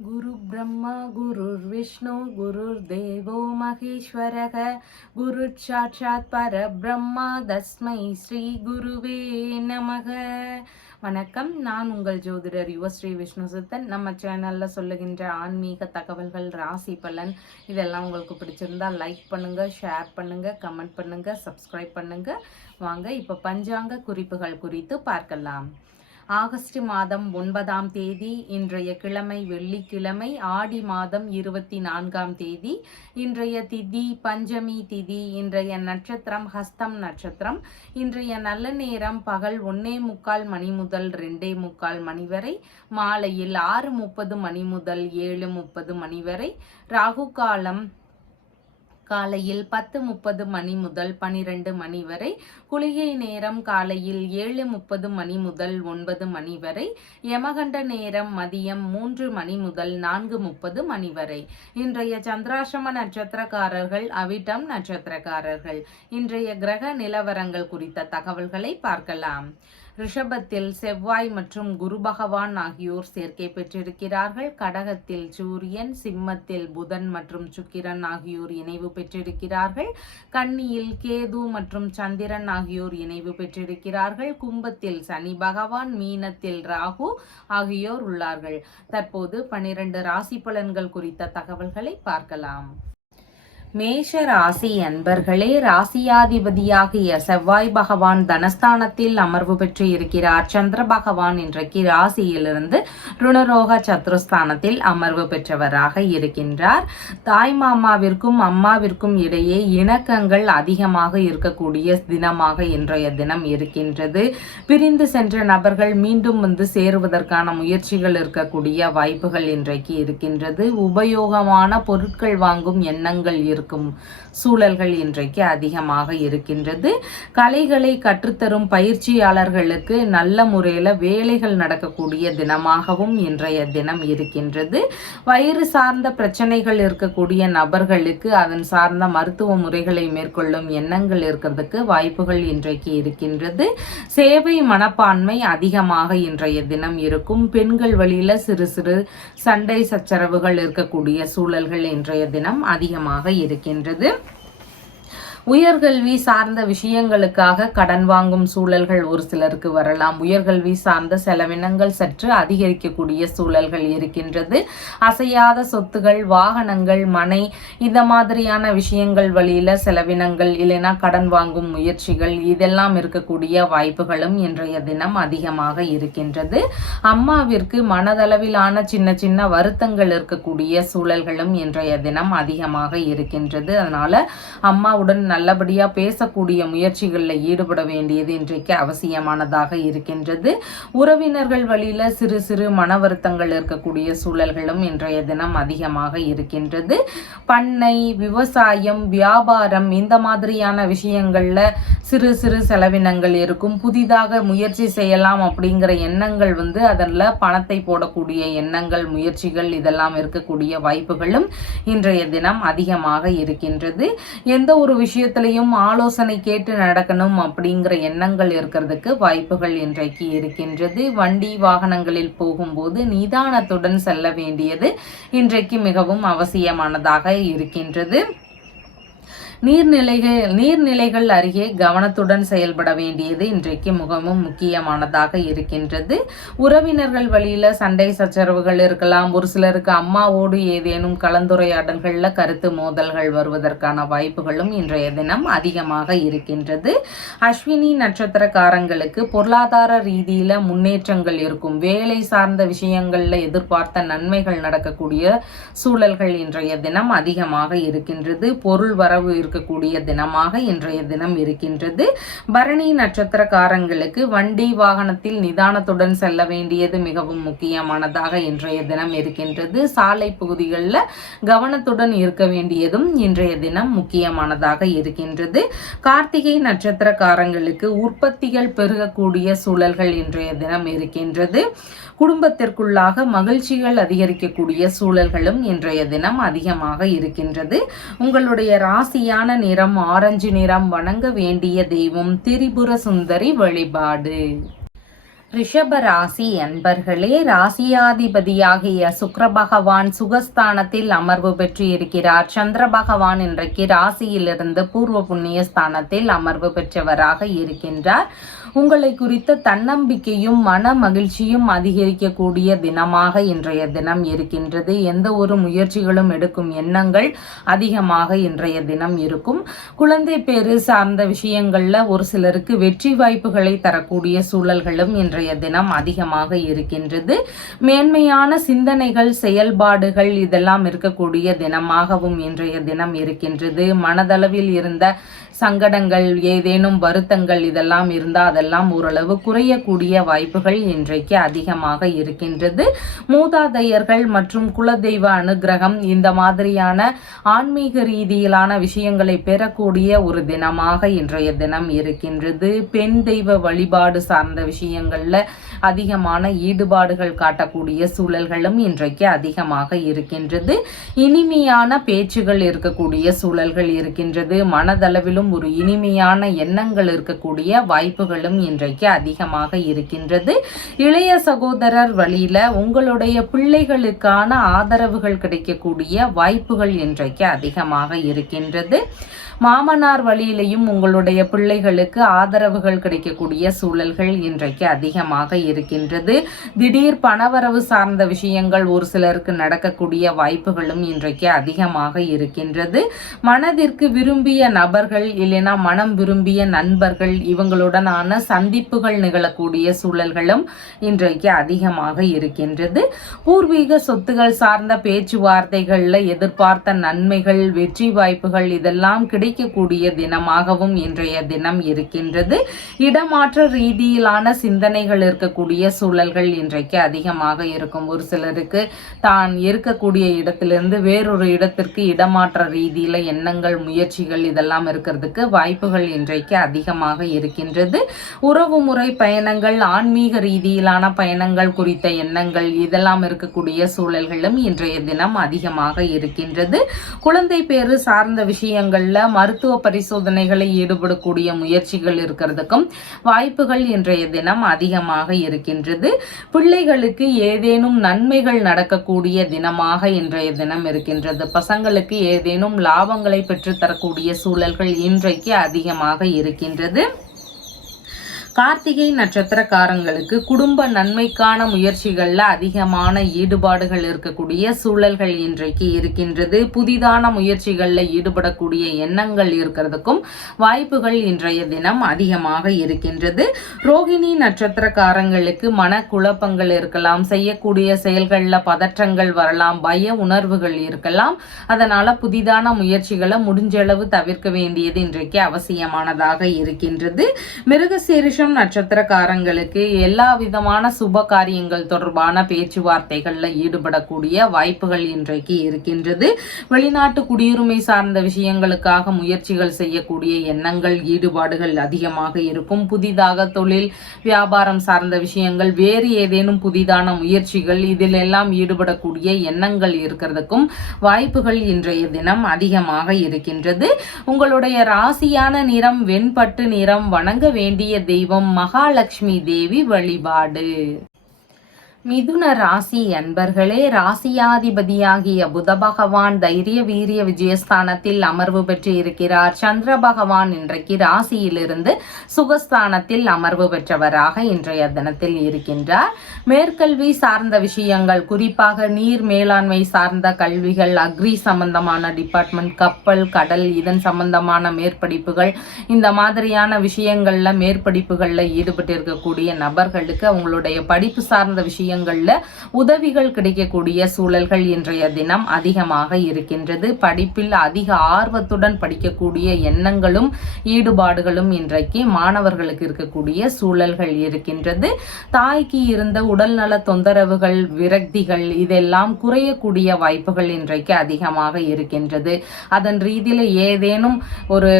गुरु ब्रह्मा गुरुर्विष्णु गुरुर्देवो महेश्वरः गुरुसाक्षात् परब्रह्मा तस्मै ஸ்ரீ குருவே நமக. வணக்கம், நான் உங்கள் ஜோதிடர் யுவஸ்ரீ விஷ்ணு சித்தன். நம்ம சேனலில் சொல்லுகின்ற ஆன்மீக தகவல்கள், ராசி பலன் இதெல்லாம் உங்களுக்கு பிடிச்சிருந்தா லைக் பண்ணுங்கள், ஷேர் பண்ணுங்கள், கமெண்ட் பண்ணுங்கள், சப்ஸ்கிரைப் பண்ணுங்கள். வாங்க இப்போ பஞ்சாங்க குறிப்புகள் குறித்து பார்க்கலாம். ஆகஸ்ட் மாதம் 9ஆம் தேதி இன்றைய கிழமை வெள்ளிக்கிழமை, ஆடி மாதம் 24ஆம் தேதி இன்றைய திதி பஞ்சமி திதி. இன்றைய நட்சத்திரம் ஹஸ்தம் நட்சத்திரம். இன்றைய நல்ல நேரம் பகல் 1:45 மணி முதல் 2:45 மணி வரை, மாலையில் 6:30 மணி முதல் 7:30 மணி வரை. ராகு காலம் காலையில் 10:30 மணி முதல் 12 மணி வரை. குளிகை நேரம் காலையில் 7:30 மணி முதல் 9 மணி வரை. யமகண்ட நேரம் மதியம் 3 மணி முதல் 4:30 மணி வரை. இன்றைய சந்திராசிரம நட்சத்திரக்காரர்கள் அவிட்டம் நட்சத்திரக்காரர்கள். இன்றைய கிரக நிலவரங்கள் குறித்த தகவல்களை பார்க்கலாம். ரிஷபத்தில் செவ்வாய் மற்றும் குரு பகவான் ஆகியோர் சேர்க்கை பெற்றிருக்கிறார்கள். கடகத்தில் சூரியன், சிம்மத்தில் புதன் மற்றும் சுக்கிரன் ஆகியோர் இணைவு பெற்றிருக்கிறார்கள். கன்னியில் கேது மற்றும் சந்திரன் ஆகியோர் இணைவு பெற்றிருக்கிறார்கள். கும்பத்தில் சனி பகவான், மீனத்தில் ராகு ஆகியோர் உள்ளார்கள். தற்போது 12 ராசி பலன்கள் குறித்த தகவல்களை பார்க்கலாம். மேஷ ராசி அன்பர்களே, ராசியாதிபதியாகிய செவ்வாய் பகவான் தனஸ்தானத்தில் அமர்வு பெற்று இருக்கிறார். சந்திர பகவான் இன்றைக்கு ராசியிலிருந்து ருணரோக சத்ருஸ்தானத்தில் அமர்வு பெற்றவராக இருக்கின்றார். தாய் மாமாவிற்கும் அம்மாவிற்கும் இடையே இணக்கங்கள் அதிகமாக இருக்கக்கூடிய தினமாக இன்றைய தினம் இருக்கின்றது. பிரிந்து சென்ற நபர்கள் மீண்டும் வந்து சேருவதற்கான முயற்சிகள் இருக்கக்கூடிய வாய்ப்புகள் இன்றைக்கு இருக்கின்றது. உபயோகமான பொருட்கள் வாங்கும் எண்ணங்கள் இருக்கும் சூழல்கள் இன்றைக்கு அதிகமாக இருக்கின்றது. கலைகளை கற்றுத்தரும் பயிற்சியாளர்களுக்கு நல்ல முறையில் வேலைகள் நடக்கக்கூடிய தினமாகவும் இன்றைய தினம் இருக்கின்றது. வயிறு சார்ந்த பிரச்சனைகள் இருக்கக்கூடிய நபர்களுக்கு அதன் சார்ந்த மருத்துவ முறைகளை மேற்கொள்ளும் எண்ணங்கள் இருக்கிறதுக்கு வாய்ப்புகள் இன்றைக்கு இருக்கின்றது. சேவை மனப்பான்மை அதிகமாக இன்றைய தினம் இருக்கும். பெண்கள் வழியில சிறு சிறு சண்டை சச்சரவுகள் இருக்கக்கூடிய சூழல்கள் இன்றைய தினம் அதிகமாக இருக்கின்றது. உயர்கல்வி சார்ந்த விஷயங்களுக்காக கடன் வாங்கும் சூழல்கள் ஒரு சிலருக்கு வரலாம். உயர்கல்வி சார்ந்த செலவினங்கள் சற்று அதிகரிக்கக்கூடிய சூழல்கள் இருக்கின்றது. அசையாத சொத்துகள், வாகனங்கள், மனை இந்த மாதிரியான விஷயங்கள் வழியில செலவினங்கள் இல்லைன்னா கடன் வாங்கும் முயற்சிகள் இதெல்லாம் இருக்கக்கூடிய வாய்ப்புகளும் இன்றைய தினம் அதிகமாக இருக்கின்றது. அம்மாவிற்கு மனதளவிலான சின்ன சின்ன வருத்தங்கள் இருக்கக்கூடிய சூழல்களும் இன்றைய தினம் அதிகமாக இருக்கின்றது. அதனால அம்மாவுடன் நல்லபடியா பேசக்கூடிய முயற்சிகளில் ஈடுபட வேண்டியது இன்றைக்கு அவசியமானதாக இருக்கின்றது. உறவினர்கள் வழியில சிறு சிறு மன வருத்தங்கள் இருக்கக்கூடிய சூழல்களும் இன்றைய தினம் அதிகமாக இருக்கின்றது. பண்ணை, விவசாயம், வியாபாரம் இந்த மாதிரியான விஷயங்கள்ல சிறு சிறு செலவினங்கள் இருக்கும். புதிதாக முயற்சி செய்யலாம் அப்படிங்கிற எண்ணங்கள் அதில் பணத்தை போடக்கூடிய எண்ணங்கள், முயற்சிகள் இதெல்லாம் இருக்கக்கூடிய வாய்ப்புகளும் இன்றைய தினம் அதிகமாக இருக்கின்றது. எந்த ஒரு விஷயத்திலையும் ஆலோசனை கேட்டு நடக்கணும் அப்படிங்கிற எண்ணங்கள் இருக்கிறதுக்கு வாய்ப்புகள் இன்றைக்கு இருக்கின்றது. வண்டி வாகனங்களில் போகும்போது நிதானத்துடன் செல்ல வேண்டியது இன்றைக்கு மிகவும் அவசியமானதாக இருக்கின்றது. நீர்நிலைகள் அருகே கவனத்துடன் செயல்பட வேண்டியது இன்றைக்கு மிகவும் முக்கியமானதாக இருக்கின்றது. உறவினர்கள் வழியில சண்டை சச்சரவுகள் இருக்கலாம். ஒரு சிலருக்கு அம்மாவோடு ஏதேனும் கலந்துரையாடல்கள்ல கருத்து மோதல்கள் வருவதற்கான வாய்ப்புகளும் இன்றைய தினம் அதிகமாக இருக்கின்றது. அஸ்வினி நட்சத்திரக்காரங்களுக்கு பொருளாதார ரீதியில முன்னேற்றங்கள் இருக்கும். வேலை சார்ந்த விஷயங்கள்ல எதிர்பார்த்த நன்மைகள் நடக்கக்கூடிய சூழல்கள் இன்றைய தினம் அதிகமாக இருக்கின்றது. பொருள் வரவு இருக்கக்கூடிய தினமாக இன்றைய தினம் இருக்கின்றது. பரணி நட்சத்திரக்காரங்களுக்கு வண்டி வாகனத்தில் நிதானத்துடன் செல்ல வேண்டியது மிகவும் முக்கியமானதாக இன்றைய தினம் இருக்கின்றது. சாலை பகுதிகளில் கவனத்துடன் இருக்க வேண்டியதும் இன்றைய தினம் முக்கியமானதாக இருக்கின்றது. கார்த்திகை நட்சத்திரக்காரங்களுக்கு உற்பத்திகள் பெருகக்கூடிய சூழல்கள் இன்றைய தினம் இருக்கின்றது. குடும்பத்திற்குள்ளாக மகிழ்ச்சிகள் அதிகரிக்கக்கூடிய சூழல்களும் இன்றைய தினம் அதிகமாக இருக்கின்றது. உங்களுடைய ராசியான நிறம் ஆரஞ்சு நிறம். வணங்க வேண்டிய தெய்வம் திரிபுர சுந்தரி வழிபாடு. ரிஷப ராசி அன்பர்களே, ராசியாதிபதியாகிய சுக்கிர பகவான் சுகஸ்தானத்தில் அமர்வு பெற்று இருக்கிறார். சந்திர பகவான் இன்றைக்கு ராசியிலிருந்து பூர்வ புண்ணிய ஸ்தானத்தில் அமர்வு பெற்றவராக இருக்கின்றார். உங்களை குறித்த தன்னம்பிக்கையும் மன மகிழ்ச்சியும் அதிகரிக்கக்கூடிய தினமாக இன்றைய தினம் இருக்கின்றது. எந்த ஒரு முயற்சிகளும் எடுக்கும் எண்ணங்கள் அதிகமாக இன்றைய தினம் இருக்கும். குழந்தை பேரு சார்ந்த விஷயங்கள்ல ஒரு சிலருக்கு வெற்றி வாய்ப்புகளை தரக்கூடிய சூழல்களும் இன்றைய தினம் அதிகமாக இருக்கின்றது. மேன்மையான சிந்தனைகள், செயல்பாடுகள் இதெல்லாம் இருக்கக்கூடிய தினமாகவும் இன்றைய தினம் இருக்கின்றது. மனதளவில் இருந்த சங்கடங்கள், ஏதேனும் வருத்தங்கள் இதெல்லாம் இருந்தால் அதெல்லாம் ஓரளவு குறையக்கூடிய வாய்ப்புகள் இன்றைக்கு அதிகமாக இருக்கின்றது. மூதாதையர்கள் மற்றும் குலதெய்வ அனுகிரகம் இந்த மாதிரியான ஆன்மீக ரீதியிலான விஷயங்களை பெறக்கூடிய ஒரு தினமாக இன்றைய தினம் இருக்கின்றது. பெண் தெய்வ வழிபாடு சார்ந்த விஷயங்கள்ல அதிகமான ஈடுபாடுகள் காட்டக்கூடிய சூழல்களும் இன்றைக்கு அதிகமாக இருக்கின்றது. இனிமையான பேச்சுகள் இருக்கக்கூடிய சூழல்கள் இருக்கின்றது. மனதளவிலும் ஒரு இனிமையான எண்ணங்கள் இருக்கக்கூடிய வாய்ப்புகளும் இன்றைக்கு அதிகமாக இருக்கின்றது. இளைய சகோதரர் வழியில உங்களுடைய பிள்ளைகளுக்கான ஆதரவுகள் கிடைக்கக்கூடிய வாய்ப்புகள் இன்றைக்கு அதிகமாக இருக்கின்றது. மாமனார் வழியிலையும் உங்களுடைய பிள்ளைகளுக்கு ஆதரவுகள் கிடைக்கக்கூடிய சூழல்கள் இன்றைக்கு அதிகமாக இருக்கின்றது. திடீர் பணவரவு சார்ந்த விஷயங்கள் ஒரு சிலருக்கு நடக்கக்கூடிய வாய்ப்புகளும் இன்றைக்கு அதிகமாக இருக்கின்றது. மனதிற்கு விரும்பிய நபர்கள் இல்லைனா மனம் விரும்பிய நண்பர்கள் இவங்களுடனான சந்திப்புகள் நிகழக்கூடிய சூழல்களும் இன்றைக்கு அதிகமாக இருக்கின்றது. பூர்வீக சொத்துகள் சார்ந்த பேச்சுவார்த்தைகள்ல எதிர்பார்த்த நன்மைகள், வெற்றி வாய்ப்புகள் இதெல்லாம் கிடைக்கக்கூடிய தினமாகவும் இன்றைய தினம் இருக்கின்றது. இடமாற்ற ரீதியிலான சிந்தனைகள் இருக்கக்கூடிய சூழல்கள் இன்றைக்கு அதிகமாக இருக்கும். ஒரு சிலருக்கு தான் இருக்கக்கூடிய இடத்திலிருந்து வேறொரு இடத்திற்கு இடமாற்ற ரீதியில எண்ணங்கள், முயற்சிகள் இதெல்லாம் இருக்கிறதுக்கு வாய்ப்புகள் இன்றைக்கு அதிகமாக இருக்கின்றது. உறவு முறை பயணங்கள், ஆன்மீக ரீதியிலான பயணங்கள் குறித்த எண்ணங்கள் இதெல்லாம் இருக்கக்கூடிய சூழல்களும் இன்றைய தினம் அதிகமாக இருக்கின்றது. குழந்தை பேரு சார்ந்த விஷயங்கள்ல மருத்துவ பரிசோதனைகளை ஈடுபடக்கூடிய முயற்சிகள் இருக்கிறதுக்கும் வாய்ப்புகள் இன்றைய தினம் அதிகமாக இருக்கின்றது. பிள்ளைகளுக்கு ஏதேனும் நன்மைகள் நடக்கக்கூடிய தினமாக இன்றைய தினம் இருக்கின்றது. பசங்களுக்கு ஏதேனும் லாபங்களை பெற்றுத்தரக்கூடிய சூழல்கள் இன்றைக்கு அதிகமாக இருக்கின்றது. கார்த்திகை நட்சத்திரக்காரங்களுக்கு குடும்ப நன்மைக்கான முயற்சிகள்ல அதிகமான ஈடுபாடுகள் இருக்கக்கூடிய சூழல்கள் இன்றைக்கு இருக்கின்றது. புதிதான முயற்சிகள்ல ஈடுபடக்கூடிய எண்ணங்கள் இருக்கிறதுக்கும் வாய்ப்புகள் இன்றைய தினம் அதிகமாக இருக்கின்றது. ரோகிணி நட்சத்திரக்காரங்களுக்கு மனக்குழப்பங்கள் இருக்கலாம், செய்யக்கூடிய செயல்கள்ல பதற்றங்கள் வரலாம், பய உணர்வுகள் இருக்கலாம். அதனால புதிதான முயற்சிகளை முடிஞ்சளவு தவிர்க்க வேண்டியது இன்றைக்கு அவசியமானதாக இருக்கின்றது. மிருகசீரிஷம் நட்சத்திரக்காரங்களுக்கு எல்லா விதமான சுப காரியங்கள் தொடர்பான பேச்சுவார்த்தைகள்ல ஈடுபடக்கூடிய வாய்ப்புகள் இன்றைக்கு இருக்கின்றது. வெளிநாட்டு குடியுரிமை சார்ந்த விஷயங்களுக்காக முயற்சிகள் செய்யக்கூடிய எண்ணங்கள், ஈடுபாடுகள் அதிகமாக இருக்கும். புதிதாக தொழில் வியாபாரம் சார்ந்த விஷயங்கள், வேறு ஏதேனும் புதிதான முயற்சிகள் இதில் எல்லாம் ஈடுபடக்கூடிய எண்ணங்கள் இருக்கிறதுக்கும் வாய்ப்புகள் இன்றைய தினம் அதிகமாக இருக்கின்றது. உங்களுடைய ராசியான நிறம் வெண்பட்டு நிறம். வணங்க வேண்டிய தெய்வம் மகாலட்சுமி தேவி வழிபாடு. மிதுன ராசி அன்பர்களே, ராசியாதிபதியாகிய புத பகவான் தைரிய வீரிய விஜயஸ்தானத்தில் அமர்வு பெற்று இருக்கிறார். சந்திர பகவான் இன்றைக்கு ராசியிலிருந்து சுகஸ்தானத்தில் அமர்வு பெற்றவராக இன்றைய தினத்தில் இருக்கின்றார். மேற்கல்வி சார்ந்த விஷயங்கள், குறிப்பாக நீர் மேலாண்மை சார்ந்த கல்விகள், அக்ரி சம்பந்தமான டிபார்ட்மெண்ட், கப்பல், கடல் இதன் சம்பந்தமான மேற்படிப்புகள் இந்த மாதிரியான விஷயங்கள்ல மேற்படிப்புகள்ல ஈடுபட்டு இருக்கக்கூடிய நபர்களுக்கு அவங்களுடைய படிப்பு சார்ந்த விஷயங்கள்ல உதவிகள் கிடைக்கக்கூடிய சூழல்கள் இன்றைய தினம் அதிகமாக இருக்கின்றது. படிப்பில் அதிக ஆர்வத்துடன் படிக்கக்கூடிய எண்ணங்களும் ஈடுபாடுகளும் இன்றைக்கு மாணவர்களுக்கு இருக்கக்கூடிய சூழல்கள் இருக்கின்றது. தாய்க்கு இருந்த உடல்நல தொந்தரவுகள், விரக்திகள் இதெல்லாம் குறையக்கூடிய வாய்ப்புகள் இன்றைக்கு அதிகமாக இருக்கின்றது. அதன் ரீதியில ஏதேனும் ஒரு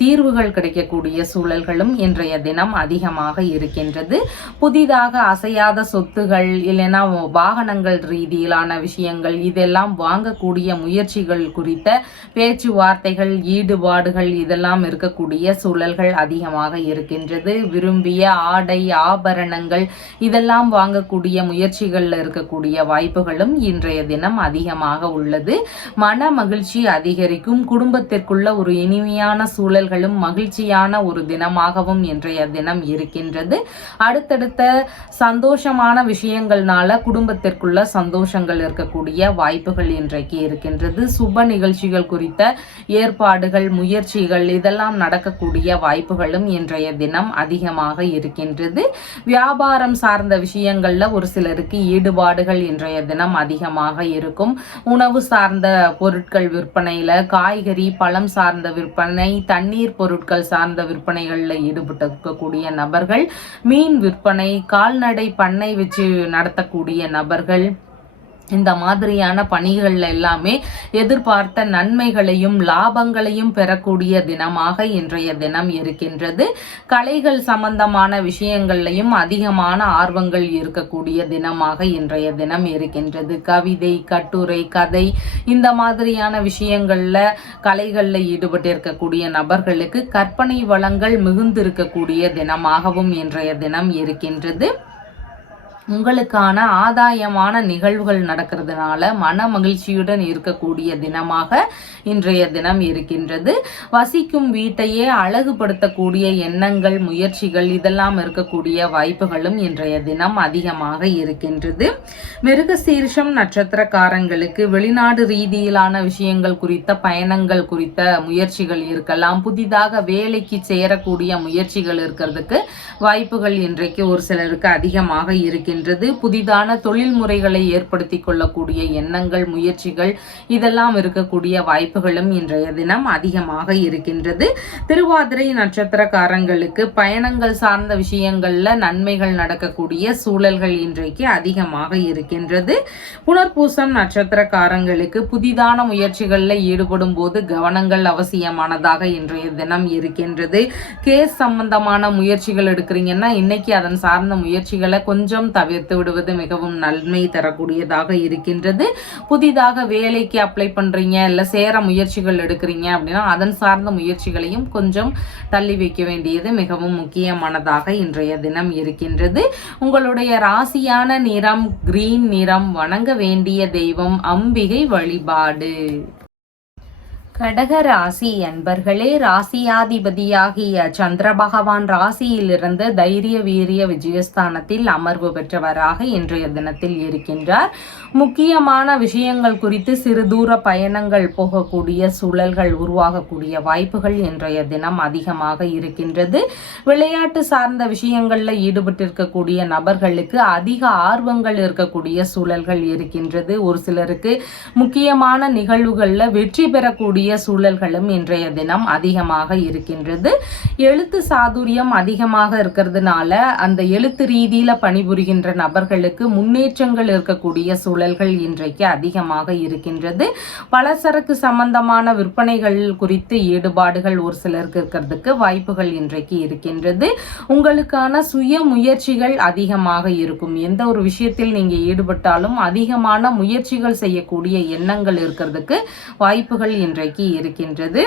தீர்வுகள் கிடைக்கக்கூடிய சூழல்களும் இன்றைய தினம் அதிகமாக இருக்கின்றது. புதிதாக அசையாத சொத்துகள், வீடுகள் இல்லைன்னா வாகனங்கள் ரீதியிலான விஷயங்கள் இதெல்லாம் வாங்கக்கூடிய முயற்சிகள் குறித்த பேச்சுவார்த்தைகள் ஈடுபாடுகள் இதெல்லாம் இருக்கக்கூடிய சூழல்கள் அதிகமாக இருக்கின்றது. விரும்பிய ஆடை ஆபரணங்கள் இதெல்லாம் வாங்கக்கூடிய முயற்சிகள்ல இருக்கக்கூடிய வாய்ப்புகளும் இன்றைய தினம் அதிகமாக உள்ளது. மன மகிழ்ச்சி அதிகரிக்கும். குடும்பத்திற்குள்ள ஒரு இனிமையான சூழல்களும் மகிழ்ச்சியான ஒரு தினமாகவும் இன்றைய தினம் இருக்கின்றது. அடுத்தடுத்த சந்தோஷமான விஷயங்கள்னால குடும்பத்திற்குள்ள சந்தோஷங்கள் இருக்கக்கூடிய வாய்ப்புகள் இன்றைக்கு இருக்கின்றது. சுப நிகழ்ச்சிகள் குறித்த ஏற்பாடுகள் முயற்சிகள் இதெல்லாம் நடக்கக்கூடிய வாய்ப்புகளும் இன்றைய தினம் அதிகமாக இருக்கின்றது. வியாபாரம் சார்ந்த விஷயங்கள்ல ஒரு சிலருக்கு ஈடுபாடுகள் இன்றைய தினம் அதிகமாக இருக்கும். உணவு சார்ந்த பொருட்கள் விற்பனையில, காய்கறி பழம் சார்ந்த விற்பனை, தண்ணீர் பொருட்கள் சார்ந்த விற்பனைகள்ல ஈடுபட்டு இருக்கக்கூடிய நபர்கள், மீன் விற்பனை, கால்நடை பண்ணை வச்சு நடத்தக்கூடிய நபர்கள், இந்த மாதிரியான பணிகள்ல எல்லாமே எதிர்பார்த்த நன்மைகளையும் லாபங்களையும் பெறக்கூடிய தினமாக இன்றைய தினம் இருக்கின்றது. கலைகள் சம்பந்தமான விஷயங்கள்லையும் அதிகமான ஆர்வங்கள் இருக்கக்கூடிய தினமாக இன்றைய தினம் இருக்கின்றது. கவிதை, கட்டுரை, கதை இந்த மாதிரியான விஷயங்கள்ல கலைகள்ல ஈடுபட்டு இருக்கக்கூடிய நபர்களுக்கு கற்பனை வளங்கள் மிகுந்திருக்கக்கூடிய தினமாகவும் இன்றைய தினம் இருக்கின்றது. உங்களுக்கான ஆதாயமான நிகழ்வுகள் நடக்கிறதுனால மன மகிழ்ச்சியுடன் இருக்கக்கூடிய தினமாக இன்றைய தினம் இருக்கின்றது. வசிக்கும் வீட்டையே அழகுபடுத்தக்கூடிய எண்ணங்கள் முயற்சிகள் இதெல்லாம் இருக்கக்கூடிய வாய்ப்புகளும் இன்றைய தினம் அதிகமாக இருக்கின்றது. மிருகசீரிஷம் நட்சத்திரக்காரங்களுக்கு வெளிநாடு ரீதியிலான விஷயங்கள் குறித்த பயணங்கள் குறித்த முயற்சிகள் இருக்கலாம். புதிதாக வேலைக்கு சேரக்கூடிய முயற்சிகள் இருக்கிறதுக்கு வாய்ப்புகள் இன்றைக்கு ஒரு சிலருக்கு அதிகமாக இருக்கின்றது. புதிதான தொழில் முறைகளை ஏற்படுத்தி கொள்ளக்கூடிய எண்ணங்கள் முயற்சிகள் இதெல்லாம் இருக்கக்கூடிய வாய்ப்புகளும் இன்றைய தினம் அதிகமாக இருக்கின்றது. திருவாதிரை நட்சத்திரக்காரங்களுக்கு பயணங்கள் சார்ந்த விஷயங்கள்ல நன்மைகள் நடக்கக்கூடிய சூழல்கள் இன்றைக்கு அதிகமாக இருக்கின்றது. புனர்பூசம் நட்சத்திரக்காரங்களுக்கு புதிதான முயற்சிகள்ல ஈடுபடும் போது கவனங்கள் அவசியமானதாக இன்றைய தினம் இருக்கின்றது. கேஸ் சம்பந்தமான முயற்சிகள் எடுக்கிறீங்கன்னா இன்னைக்கு அதன் சார்ந்த முயற்சிகளை கொஞ்சம் தவிர்த்து விடுவது மிகவும் நன்மை தரக்கூடியதாக இருக்கின்றது. புதிதாக வேலைக்கு அப்ளை பண்றீங்க இல்ல சேர முயற்சிகள் எடுக்கிறீங்க அப்படின்னா அதன் சார்ந்த முயற்சிகளையும் கொஞ்சம் தள்ளி வைக்க வேண்டியது மிகவும் முக்கியமானதாக இன்றைய தினம் இருக்கின்றது. உங்களுடைய ராசியான நிறம் கிரீன் நிறம். வணங்க வேண்டிய தெய்வம் அம்பிகை வழிபாடு. கடக ராசி அன்பர்களே, ராசியாதிபதியாகிய சந்திர பகவான் ராசியிலிருந்து தைரிய வீரிய விஜயஸ்தானத்தில் அமர்வு பெற்றவராக இன்றைய தினத்தில் இருக்கின்றார். முக்கியமான விஷயங்கள் குறித்து சிறு தூர பயணங்கள் போகக்கூடிய சூழல்கள் உருவாகக்கூடிய வாய்ப்புகள் இன்றைய தினம் அதிகமாக இருக்கின்றது. விளையாட்டு சார்ந்த விஷயங்கள்ல ஈடுபட்டிருக்கக்கூடிய நபர்களுக்கு அதிக ஆர்வங்கள் இருக்கக்கூடிய சூழல்கள் இருக்கின்றது. ஒரு சிலருக்கு முக்கியமான நிகழ்வுகள்ல வெற்றி பெறக்கூடிய சூழல்களும் இன்றைய தினம் அதிகமாக இருக்கின்றது. எழுத்து சாதுரியம் அதிகமாக இருக்கிறதுனால அந்த எழுத்து ரீதியில பணிபுரிகின்ற நபர்களுக்கு முன்னேற்றங்கள் இருக்கக்கூடிய சூழல்கள் இன்றைக்கு அதிகமாக இருக்கின்றது. பலசரக்கு சம்பந்தமான விற்பனைகள் குறித்து ஈடுபாடுகள் ஒரு சிலருக்கு இருக்கிறதுக்கு வாய்ப்புகள் இன்றைக்கு இருக்கின்றது. உங்களுக்கான சுய முயற்சிகள் அதிகமாக இருக்கும். எந்த ஒரு விஷயத்தில் நீங்க ஈடுபட்டாலும் அதிகமான முயற்சிகள் செய்யக்கூடிய எண்ணங்கள் இருக்கிறதுக்கு வாய்ப்புகள் இன்றைக்கு இருக்கின்றது.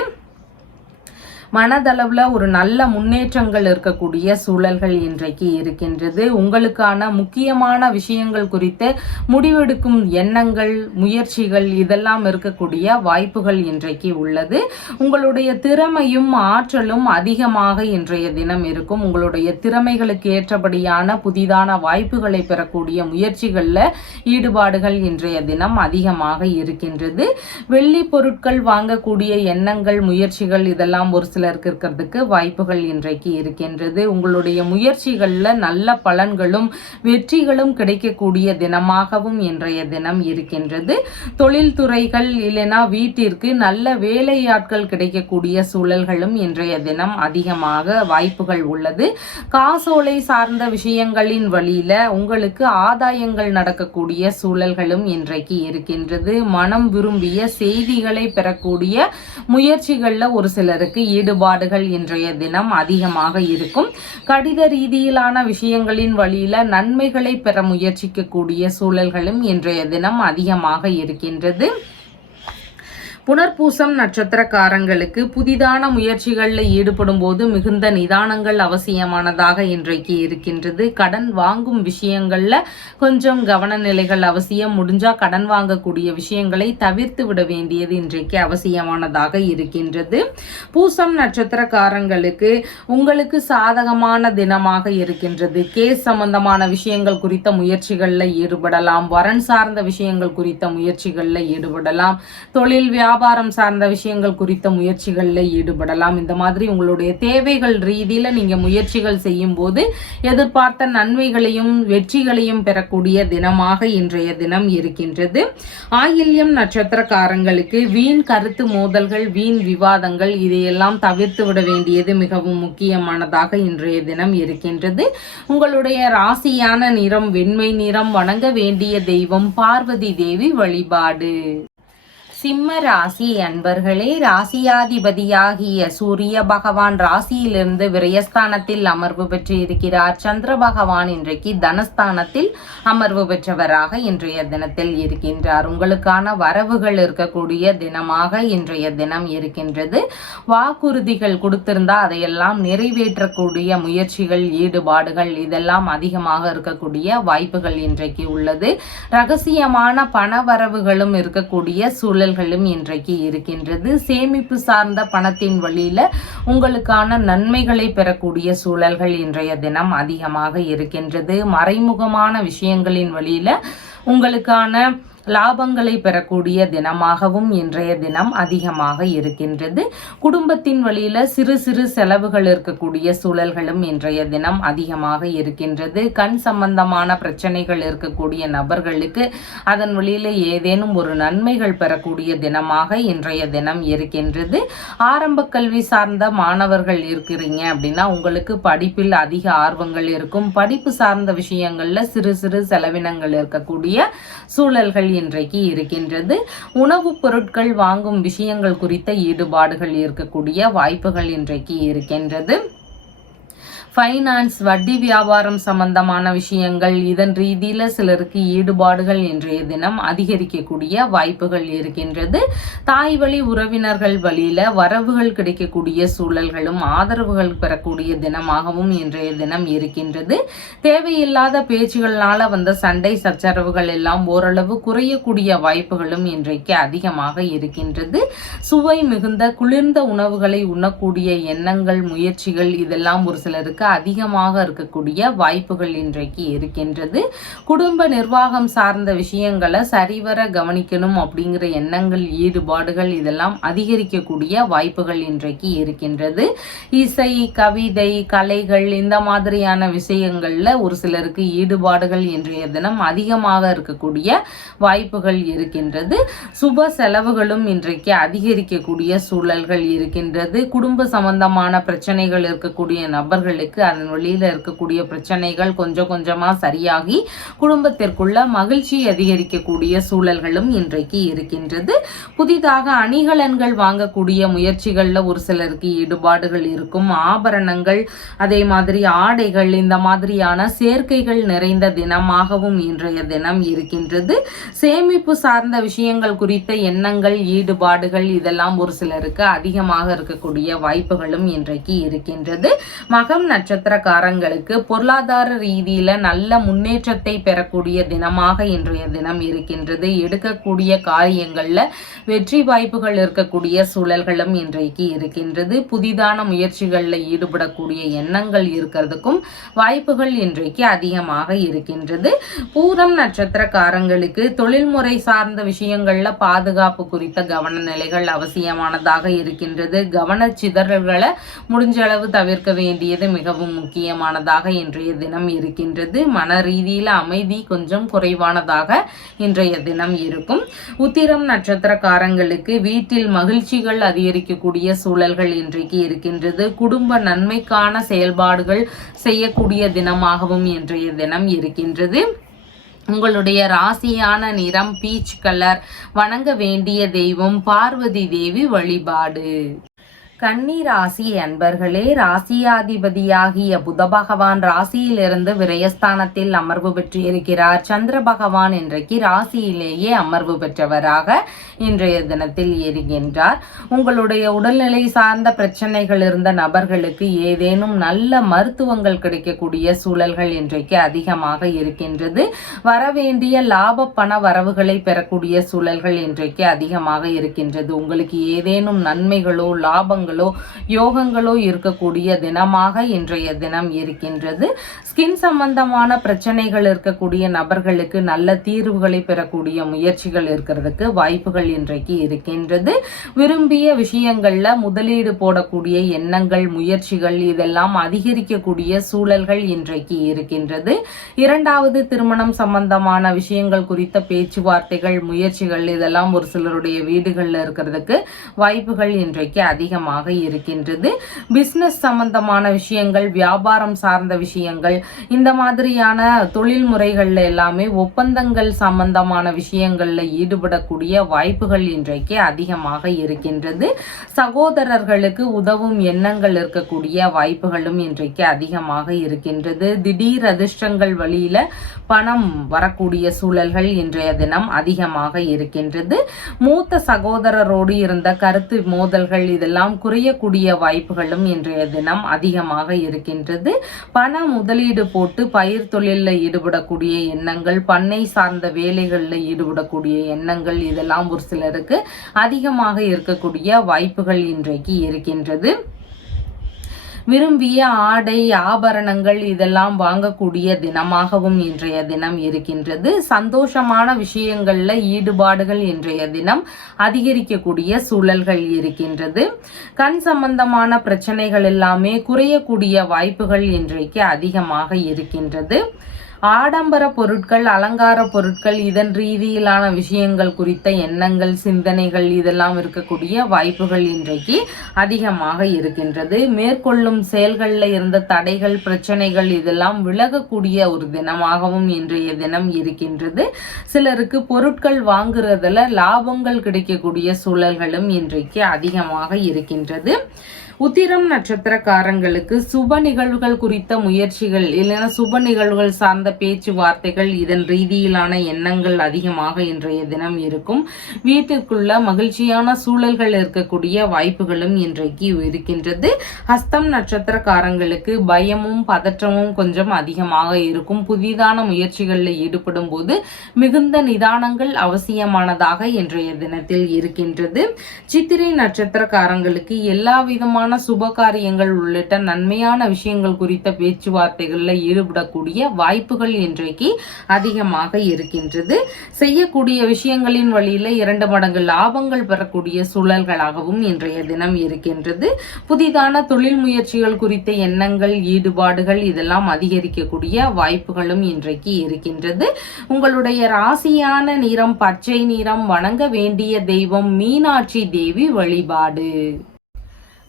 மனதளவுல ஒரு நல்ல முன்னேற்றங்கள் இருக்கக்கூடிய சூழல்கள் இன்றைக்கு இருக்கின்றது. உங்களுக்கான முக்கியமான விஷயங்கள் குறித்து முடிவெடுக்கும் எண்ணங்கள் முயற்சிகள் இதெல்லாம் இருக்கக்கூடிய வாய்ப்புகள் இன்றைக்கு உள்ளது. உங்களுடைய திறமையும் ஆற்றலும் அதிகமாக இன்றைய தினம் இருக்கும். உங்களுடைய திறமைகளுக்கு ஏற்றபடியான புதிதான வாய்ப்புகளை பெறக்கூடிய முயற்சிகள்ல ஈடுபாடுகள் இன்றைய தினம் அதிகமாக இருக்கின்றது. வெள்ளி பொருட்கள் வாங்கக்கூடிய எண்ணங்கள் முயற்சிகள் இதெல்லாம் ஒரு சிலருக்கு இருக்கிறதுக்கு வாய்ப்புகள் இன்றைக்கு இருக்கின்றது. உங்களுடைய முயற்சிகள்ல நல்ல பலன்களும் வெற்றிகளும் கிடைக்கக்கூடிய தினமாகவும் இன்றைய தினம் இருக்கின்றது. தொழில்துறைகள் இல்லைனா வீட்டிற்கு நல்ல வேலையாட்கள் கிடைக்கக்கூடிய சூழல்களும் இன்றைய தினம் அதிகமாக வாய்ப்புகள் உள்ளது. காசோலை சார்ந்த விஷயங்களின் வழியில உங்களுக்கு ஆதாயங்கள் நடக்கக்கூடிய சூழல்களும் இன்றைக்கு இருக்கின்றது. மனம் விரும்பிய செய்திகளை பெறக்கூடிய முயற்சிகள்ல ஒரு சிலருக்கு ஈடுபட்டு ஈடுபாடுகள் இன்றைய தினம் அதிகமாக இருக்கும். கடித ரீதியிலான விஷயங்களின் வழியில நன்மைகளை பெற முயற்சிக்கக்கூடிய சூழல்களும் இன்றைய தினம் அதிகமாக இருக்கின்றது. புனர்பூசம் நட்சத்திரக்காரங்களுக்கு புதிதான முயற்சிகளில் ஈடுபடும் போது மிகுந்த நிதானங்கள் அவசியமானதாக இன்றைக்கு இருக்கின்றது. கடன் வாங்கும் விஷயங்கள்ல கொஞ்சம் கவன நிலைகள் அவசியம். முடிஞ்சா கடன் வாங்கக்கூடிய விஷயங்களை தவிர்த்து விட வேண்டியது இன்றைக்கு அவசியமானதாக இருக்கின்றது. பூசம் நட்சத்திரக்காரங்களுக்கு உங்களுக்கு சாதகமான தினமாக இருக்கின்றது. கேஸ் சம்பந்தமான விஷயங்கள் குறித்த முயற்சிகளில் ஈடுபடலாம். வரன் சார்ந்த விஷயங்கள் குறித்த முயற்சிகளில் ஈடுபடலாம். தொழில் வியாபாரம் சார்ந்த விஷயங்கள் குறித்த முயற்சிகளில் ஈடுபடலாம். இந்த மாதிரி உங்களுடைய தேவைகள் ரீதியில நீங்க முயற்சிகள் செய்யும் போது எதிர்பார்த்த நன்மைகளையும் வெற்றிகளையும் பெறக்கூடிய தினமாக இன்றைய தினம் இருக்கின்றது. ஆயில்யம் நட்சத்திரக்காரங்களுக்கு வீண் கருத்து மோதல்கள், வீண் விவாதங்கள் இதையெல்லாம் தவிர்த்து விட வேண்டியது மிகவும் முக்கியமானதாக இன்றைய தினம் இருக்கின்றது. உங்களுடைய ராசியான நிறம் வெண்மை நிறம். வணங்க வேண்டிய தெய்வம் பார்வதி தேவி வழிபாடு. சிம்ம ராசி அன்பர்களே, ராசியாதிபதியாகிய சூரிய பகவான் ராசியிலிருந்து விரயஸ்தானத்தில் அமர்வு பெற்று இருக்கிறார். சந்திர பகவான் இன்றைக்கு தனஸ்தானத்தில் அமர்வு பெற்றவராக இன்றைய தினத்தில் இருக்கின்றார். உங்களுக்கான வரவுகள் இருக்கக்கூடிய தினமாக இன்றைய தினம் இருக்கின்றது. வாக்குறுதிகள் கொடுத்திருந்தா அதையெல்லாம் நிறைவேற்றக்கூடிய முயற்சிகள், ஈடுபாடுகள் இதெல்லாம் அதிகமாக இருக்கக்கூடிய வாய்ப்புகள் இன்றைக்கு உள்ளது. ரகசியமான பண வரவுகளும் இருக்கக்கூடிய சூழல் இன்றைக்கு இருக்கின்றது. சேமிப்பு சார்ந்த பணத்தின் வழியில உங்களுக்கான நன்மைகளை பெறக்கூடிய சூழல்கள் இன்றைய தினம் அதிகமாக இருக்கின்றது. மறைமுகமான விஷயங்களின் வழியில உங்களுக்கான லாபங்களை பெறக்கூடிய தினமாகவும் இன்றைய தினம் அதிகமாக இருக்கின்றது. குடும்பத்தின் வழியில சிறு சிறு செலவுகள் இருக்கக்கூடிய சூழல்களும் இன்றைய தினம் அதிகமாக இருக்கின்றது. கண் சம்பந்தமான பிரச்சனைகள் இருக்கக்கூடிய நபர்களுக்கு அதன் வழியில ஏதேனும் ஒரு நன்மைகள் பெறக்கூடிய தினமாக இன்றைய தினம் இருக்கின்றது. ஆரம்ப கல்வி சார்ந்த மாணவர்கள் இருக்கிறீங்க அப்படின்னா உங்களுக்கு படிப்பில் அதிக ஆர்வங்கள் இருக்கும். படிப்பு சார்ந்த விஷயங்கள்ல சிறு சிறு செலவினங்கள் இருக்கக்கூடிய சூழல்கள் இன்றைக்கு இருக்கின்றது. உணவுப் பொருட்கள் வாங்கும் விஷயங்கள் குறித்த ஈடுபாடுகள் இருக்கக்கூடிய வாய்ப்புகள் இன்றைக்கு இருக்கின்றது. ஃபைனான்ஸ், வட்டி வியாபாரம் சம்பந்தமான விஷயங்கள் இதன் ரீதியில சிலருக்கு ஈடுபாடுகள் இன்றைய தினம் அதிகரிக்கக்கூடிய வாய்ப்புகள் இருக்கின்றது. தாய் வழி உறவினர்கள் வழியில வரவுகள் கிடைக்கக்கூடிய சூழல்களும் ஆதரவுகள் பெறக்கூடிய தினமாகவும் இன்றைய தினம் இருக்கின்றது. தேவையில்லாத பேச்சுகளால வந்த சண்டை சச்சரவுகள் எல்லாம் ஓரளவு குறையக்கூடிய வாய்ப்புகளும் இன்றைக்கு அதிகமாக இருக்கின்றது. சுவை மிகுந்த குளிர்ந்த உணவுகளை உண்ணக்கூடிய எண்ணங்கள், முயற்சிகள் இதெல்லாம் ஒரு சிலருக்கு அதிகமாக இருக்கக்கூடிய வாய்ப்புகள் இன்றைக்கு இருக்கின்றது. குடும்ப நிர்வாகம் சார்ந்த விஷயங்களை சரிவர கவனிக்கணும் அப்படிங்கிற எண்ணங்கள், ஈடுபாடுகள் இதெல்லாம் அதிகரிக்கக்கூடிய வாய்ப்புகள் இன்றைக்கு இருக்கின்றது. இசை, கவிதை, கலைகள் இந்த மாதிரியான விஷயங்கள்ல ஒரு சிலருக்கு ஈடுபாடுகள் இன்றைய தினம் அதிகமாக இருக்கக்கூடிய வாய்ப்புகள் இருக்கின்றது. சுப செலவுகளும் இன்றைக்கு அதிகரிக்கக்கூடிய சூழல்கள் இருக்கின்றது. குடும்ப சம்பந்தமான பிரச்சனைகள் இருக்கக்கூடிய நபர்களுக்கு அதன் வழியில இருக்கக்கூடிய பிரச்சனைகள் கொஞ்சம் கொஞ்சமா சரியாகி குடும்பத்திற்குள்ள மகிழ்ச்சி அதிகரிக்கக்கூடிய சூழல்களும் இன்றைக்கு இருக்கின்றது. புதிதாக அணிகலன்கள் வாங்கக்கூடிய முயற்சிகள்ல ஒரு சிலருக்கு ஈடுபாடுகள் இருக்கும். ஆபரணங்கள், அதே மாதிரி ஆடைகள் இந்த மாதிரியான சேர்க்கைகள் நிறைந்த தினமாகவும் இன்றைய தினம் இருக்கின்றது. சேமிப்பு சார்ந்த விஷயங்கள் குறித்த எண்ணங்கள், ஈடுபாடுகள் இதெல்லாம் ஒரு சிலருக்கு அதிகமாக இருக்கக்கூடிய வாய்ப்புகளும் இன்றைக்கு இருக்கின்றது. மகம் நட்சத்திரக்காரங்களுக்கு பொருளாதார ரீதியில நல்ல முன்னேற்றத்தை பெறக்கூடிய தினமாக இன்றைய தினம் இருக்கின்றது. எடுக்கக்கூடிய காரியங்கள்ல வெற்றி வாய்ப்புகள் இருக்கக்கூடிய சூழல்களும் இன்றைக்கு இருக்கின்றது. புதிதான முயற்சிகள்ல ஈடுபடக்கூடிய எண்ணங்கள் இருக்கிறதுக்கும் வாய்ப்புகள் இன்றைக்கு அதிகமாக இருக்கின்றது. பூரம் நட்சத்திரக்காரங்களுக்கு தொழில்முறை சார்ந்த விஷயங்கள்ல பாதுகாப்பு குறித்த கவன நிலைகள் அவசியமானதாக இருக்கின்றது. கவனச்சிதறல்களை முடிஞ்ச அளவு தவிர்க்க வேண்டியது மிகவும் முக்கியமானதாக இன்றைய தினம் இருக்கின்றது. மன ரீதியில அமைதி கொஞ்சம் குறைவானதாக இன்றைய தினம் இருக்கும். உத்திரம் நட்சத்திரக்காரங்களுக்கு வீட்டில் மகிழ்ச்சிகள் அதிகரிக்கக்கூடிய சூழல்கள் இன்றைக்கு இருக்கின்றது. குடும்ப நன்மைக்கான செயல்பாடுகள் செய்யக்கூடிய தினமாகவும் இன்றைய தினம் இருக்கின்றது. உங்களுடைய ராசியான நிறம் பீச் கலர். வணங்க வேண்டிய தெய்வம் பார்வதி தேவி வழிபாடு. கன்னி ராசி அன்பர்களே, ராசியாதிபதியாகிய புத பகவான் ராசியிலிருந்து விரயஸ்தானத்தில் அமர்வு பெற்று இருக்கிறார். சந்திர பகவான் இன்றைக்கு ராசியிலேயே அமர்வு பெற்றவராக இன்றைய தினத்தில் இருக்கின்றார். உங்களுடைய உடல்நிலை சார்ந்த பிரச்சனைகள் இருந்த நபர்களுக்கு ஏதேனும் நல்ல மருத்துவங்கள் கிடைக்கக்கூடிய சூழல்கள் இன்றைக்கு அதிகமாக இருக்கின்றது. வரவேண்டிய லாப பண வரவுகளை பெறக்கூடிய சூழல்கள் இன்றைக்கு அதிகமாக இருக்கின்றது. உங்களுக்கு ஏதேனும் நன்மைகளோ லாபங்களோ யோகங்களோ இருக்கக்கூடிய தினமாக இன்றைய தினம் இருக்கின்றது. ஸ்கின் சம்பந்தமான பிரச்சனைகள் இருக்கக்கூடிய நபர்களுக்கு நல்ல தீர்வுகளை பெறக்கூடிய முயற்சிகள் இருக்கிறதுக்கு வாய்ப்புகள் இன்றைக்கு இருக்கின்றது. விரும்பிய விஷயங்கள்ல முதலீடு போடக்கூடிய எண்ணங்கள் முயற்சிகள் இதெல்லாம் அதிகரிக்கக்கூடிய சூழல்கள் இன்றைக்கு இருக்கின்றது. இரண்டாவது திருமணம் சம்பந்தமான விஷயங்கள் குறித்த பேச்சுவார்த்தைகள் முயற்சிகள் இதெல்லாம் ஒரு சிலருடைய வீடுகள்ல இருக்கிறதுக்கு வாய்ப்புகள் இன்றைக்கு அதிகமாக இருக்கின்றது. பிசினஸ் சம்பந்தமான விஷயங்கள், வியாபாரம் சார்ந்த விஷயங்கள், இந்த மாதிரியான தொழில் முறைகள்ல எல்லாமே ஒப்பந்தங்கள் சம்பந்தமான விஷயங்கள்ல ஈடுபடக்கூடிய வாய்ப்புகள் இன்றைக்கு அதிகமாக இருக்கின்றது. சகோதரர்களுக்கு உதவும் எண்ணங்கள் இருக்கக்கூடிய வாய்ப்புகளும் இன்றைக்கு அதிகமாக இருக்கின்றது. திடீர் அதிர்ஷ்டங்கள் வழியில பணம் வரக்கூடிய சூழல்கள் இன்றைய தினம் அதிகமாக இருக்கின்றது. மூத்த சகோதரரோடு இருந்த கருத்து மோதல்கள் இதெல்லாம் குறையக்கூடிய வாய்ப்புகளும் இன்றைய தினம் அதிகமாக இருக்கின்றது. பண முதலீடு போட்டு பயிர் தொழிலில் ஈடுபடக்கூடிய எண்ணங்கள், பண்ணை சார்ந்த வேலைகளில் ஈடுபடக்கூடிய எண்ணங்கள் இதெல்லாம் ஒரு சிலருக்கு அதிகமாக இருக்கக்கூடிய வாய்ப்புகள் இன்றைக்கு இருக்கின்றது. விரும்பிய ஆடை ஆபரணங்கள் இதெல்லாம் வாங்கக்கூடிய தினமாகவும் இன்றைய தினம் இருக்கின்றது. சந்தோஷமான விஷயங்கள்ல ஈடுபாடுகள் இன்றைய தினம் அதிகரிக்கக்கூடிய சூழல்கள் இருக்கின்றது. கண் சம்பந்தமான பிரச்சனைகள் எல்லாமே குறையக்கூடிய வாய்ப்புகள் இன்றைக்கு அதிகமாக இருக்கின்றது. ஆடம்பர பொருட்கள், அலங்கார பொருட்கள், இதன் ரீதியிலான விஷயங்கள் குறித்த எண்ணங்கள் சிந்தனைகள் இதெல்லாம் இருக்கக்கூடிய வாய்ப்புகள் இன்றைக்கு அதிகமாக இருக்கின்றது. மேற்கொள்ளும் செயல்களில் இருந்த தடைகள் பிரச்சனைகள் இதெல்லாம் விலகக்கூடிய ஒரு தினமாகவும் இன்றைய தினம் இருக்கின்றது. சிலருக்கு பொருட்கள் வாங்குறதுல லாபங்கள் கிடைக்கக்கூடிய சூழல்களும் இன்றைக்கு அதிகமாக இருக்கின்றது. உத்திரம் நட்சத்திரக்காரங்களுக்கு சுப நிகழ்வுகள் குறித்த முயற்சிகள் இல்லைன்னா சுப நிகழ்வுகள் சார்ந்த பேச்சுவார்த்தைகள் இதன் ரீதியிலான எண்ணங்கள் அதிகமாக இன்றைய தினம் இருக்கும். வீட்டிற்குள்ள மகிழ்ச்சியான சூழல்கள் இருக்கக்கூடிய வாய்ப்புகளும் இன்றைக்கு இருக்கின்றது. ஹஸ்தம் நட்சத்திரக்காரங்களுக்கு பயமும் பதற்றமும் கொஞ்சம் அதிகமாக இருக்கும். புதிதான முயற்சிகளில் ஈடுபடும் போது மிகுந்த நிதானங்கள் அவசியமானதாக இன்றைய தினத்தில் இருக்கின்றது. சித்திரை நட்சத்திரக்காரங்களுக்கு எல்லா விதமான சுப காரியங்கள் உள்ளிட்ட நன்மையான விஷயங்கள் குறித்த பேச்சுவார்த்தைகளில் ஈடுபடக்கூடிய வாய்ப்புகள் இன்றைக்கு அதிகமாக இருக்கின்றது. செய்யக்கூடிய விஷயங்களின் வழியில 2 மடங்கு லாபங்கள் பெறக்கூடிய சூழல்களாகவும் இன்றைய தினம் இருக்கின்றது. புதிதான தொழில் முயற்சிகள் குறித்த எண்ணங்கள் ஈடுபாடுகள் இதெல்லாம் அதிகரிக்கக்கூடிய வாய்ப்புகளும் இன்றைக்கு இருக்கின்றது. உங்களுடைய ராசியான நிறம் பச்சை நிறம். வணங்க வேண்டிய தெய்வம் மீனாட்சி தேவி வழிபாடு.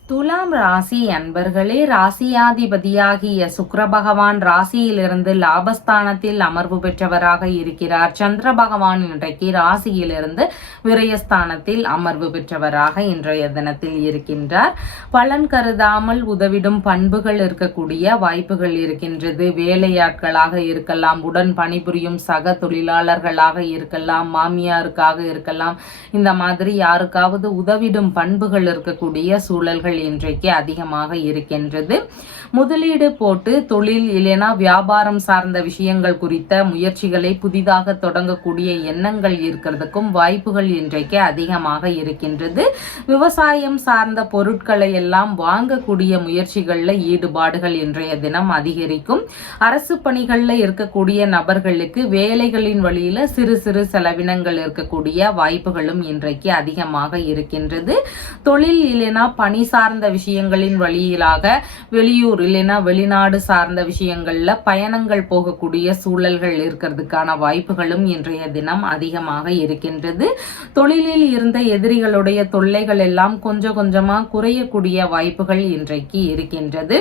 துலாம் ராசி அன்பர்களே, ராசியாதிபதியாகிய சுக்கிர பகவான் ராசியிலிருந்து லாபஸ்தானத்தில் அமர்வு பெற்றவராக இருக்கிறார். சந்திர பகவான் இன்றைக்கு ராசியிலிருந்து விரயஸ்தானத்தில் அமர்வு பெற்றவராக இன்றைய தினத்தில் இருக்கின்றார். பலன் கருதாமல் உதவிடும் பண்புகள் இருக்கக்கூடிய வாய்ப்புகள் இருக்கின்றது. வேலையாட்களாக இருக்கலாம், உடன் பணிபுரியும் சக தொழிலாளர்களாக இருக்கலாம், மாமியாருக்காக இருக்கலாம், இந்த மாதிரி யாருக்காவது உதவிடும் பண்புகள் இருக்கக்கூடிய சூழல்கள் இன்றைக்கு அதிகமாக இருக்கின்றது. முதலீடு போட்டு தொழில் இல்லைனா வியாபாரம் சார்ந்த விஷயங்கள் குறித்த முயற்சிகளை புதிதாக தொடங்கக்கூடிய எண்ணங்கள் இருக்கிறதுக்கும் வாய்ப்புகள் இன்றைக்கு அதிகமாக இருக்கின்றது. விவசாயம் சார்ந்த பொருட்களை எல்லாம் வாங்கக்கூடிய முயற்சிகளில் ஈடுபாடுகள் இன்றைய தினம் அதிகரிக்கும். அரசு பணிகளில் இருக்கக்கூடிய நபர்களுக்கு வேலைகளின் வழியில சிறு சிறு செலவினங்கள் இருக்கக்கூடிய வாய்ப்புகளும் இன்றைக்கு அதிகமாக இருக்கின்றது. தொழில் இல்லைனா பணி சார்ந்த விஷயங்களின் வழியிலாக வெளியூர் இல்லைன்னா வெளிநாடு சார்ந்த விஷயங்கள்ல பயணங்கள் போகக்கூடிய சூழல்கள் இருக்கிறதுக்கான வாய்ப்புகளும் இன்றைய தினம் அதிகமாக இருக்கின்றது. தொழிலில் இருந்த எதிரிகளுடைய தொல்லைகள் எல்லாம் கொஞ்சம் கொஞ்சமா குறையக்கூடிய வாய்ப்புகள் இன்றைக்கு இருக்கின்றது.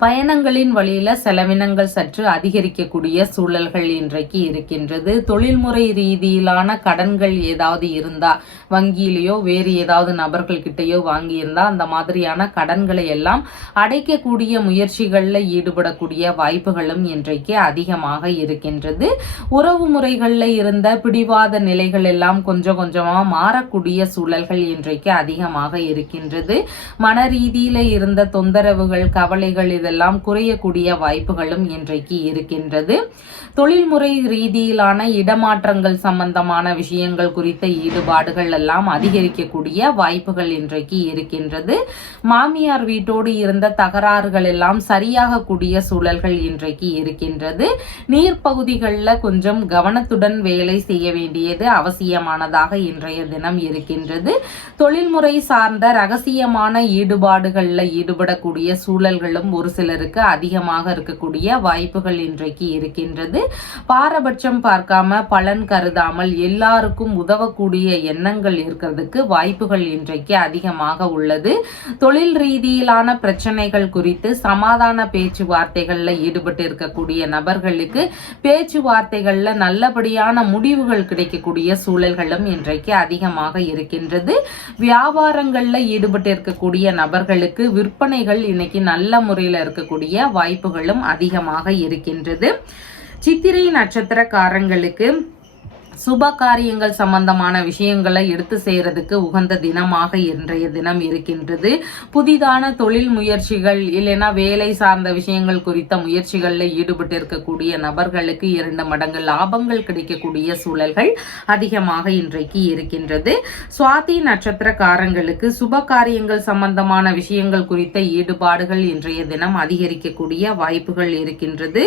பயணங்களின் வழியில செலவினங்கள் சற்று அதிகரிக்கக்கூடிய சூழல்கள் இன்றைக்கு இருக்கின்றது. தொழில்முறை ரீதியிலான கடன்கள் ஏதாவது இருந்தா வங்கியிலேயோ வேறு ஏதாவது நபர்கள் கிட்டேயோ வாங்கியிருந்தால் அந்த மாதிரியான கடன்களை எல்லாம் அடைக்கக்கூடிய முயற்சிகளில் ஈடுபடக்கூடிய வாய்ப்புகளும் இன்றைக்கு அதிகமாக இருக்கின்றது. உறவு முறைகளில் இருந்த பிடிவாத நிலைகள் எல்லாம் கொஞ்சம் கொஞ்சமாக மாறக்கூடிய சூழல்கள் இன்றைக்கு அதிகமாக இருக்கின்றது. மன ரீதியில இருந்த தொந்தரவுகள், கவலைகள் இதெல்லாம் குறையக்கூடிய வாய்ப்புகளும் இன்றைக்கு இருக்கின்றது. தொழில்முறை ரீதியிலான இடமாற்றங்கள் சம்பந்தமான விஷயங்கள் குறித்த ஈடுபாடுகள் எல்லாம் அதிகரிக்கக்கூடிய வாய்ப்புகள் இன்றைக்கு இருக்கின்றது. மாமியார் வீட்டோடு இருந்த தகராறுகள் எல்லாம் சரியாக கூடிய சூழல்கள் இன்றைக்கு இருக்கின்றது. நீர்ப்பகுதிகளில் கொஞ்சம் கவனத்துடன் வேலை செய்ய வேண்டியது அவசியமானதாக இன்றைய தினம் இருக்கின்றது. தொழில்முறை சார்ந்த ரகசியமான ஈடுபாடுகளில் ஈடுபடக்கூடிய சூழல்களும் ஒரு சிலருக்கு அதிகமாக இருக்கக்கூடிய வாய்ப்புகள் இன்றைக்கு இருக்கின்றது. பாரபட்சம் பார்க்காம பலன் கருதாமல் எல்லாருக்கும் உதவக்கூடிய எண்ணங்கள் இருக்கிறதுக்கு வாய்ப்புகள் இன்றைக்கு அதிகமாக உள்ளது. தொழில் ரீதியிலான பிரச்சனைகள் குறித்து சமாதான பேச்சுவார்த்தைகள்ல ஈடுபட்டு இருக்கக்கூடிய நபர்களுக்கு பேச்சுவார்த்தைகள்ல நல்லபடியான முடிவுகள் கிடைக்கக்கூடிய சூழல்களும் இன்றைக்கு அதிகமாக இருக்கின்றது. வியாபாரங்கள்ல ஈடுபட்டு இருக்கக்கூடிய நபர்களுக்கு விற்பனைகள் இன்னைக்கு நல்ல முறையில் இருக்கக்கூடிய வாய்ப்புகளும் அதிகமாக இருக்கின்றது. சித்திரை நட்சத்திரக்காரங்களுக்கு சுப காரியங்கள் சம்பந்தமான விஷயங்களை எடுத்து செய்யறதுக்கு உகந்த தினமாக இன்றைய தினம் இருக்கின்றது. புதிதான தொழில் முயற்சிகள் இல்லைன்னா வேலை சார்ந்த விஷயங்கள் குறித்த முயற்சிகளில் ஈடுபட்டு இருக்கக்கூடிய நபர்களுக்கு 2 மடங்கு லாபங்கள் கிடைக்கக்கூடிய சூழல்கள் அதிகமாக இன்றைக்கு இருக்கின்றது. சுவாதி நட்சத்திரக்காரங்களுக்கு சுப காரியங்கள் சம்பந்தமான விஷயங்கள் குறித்த ஈடுபாடுகள் இன்றைய தினம் அதிகரிக்கக்கூடிய வாய்ப்புகள் இருக்கின்றது.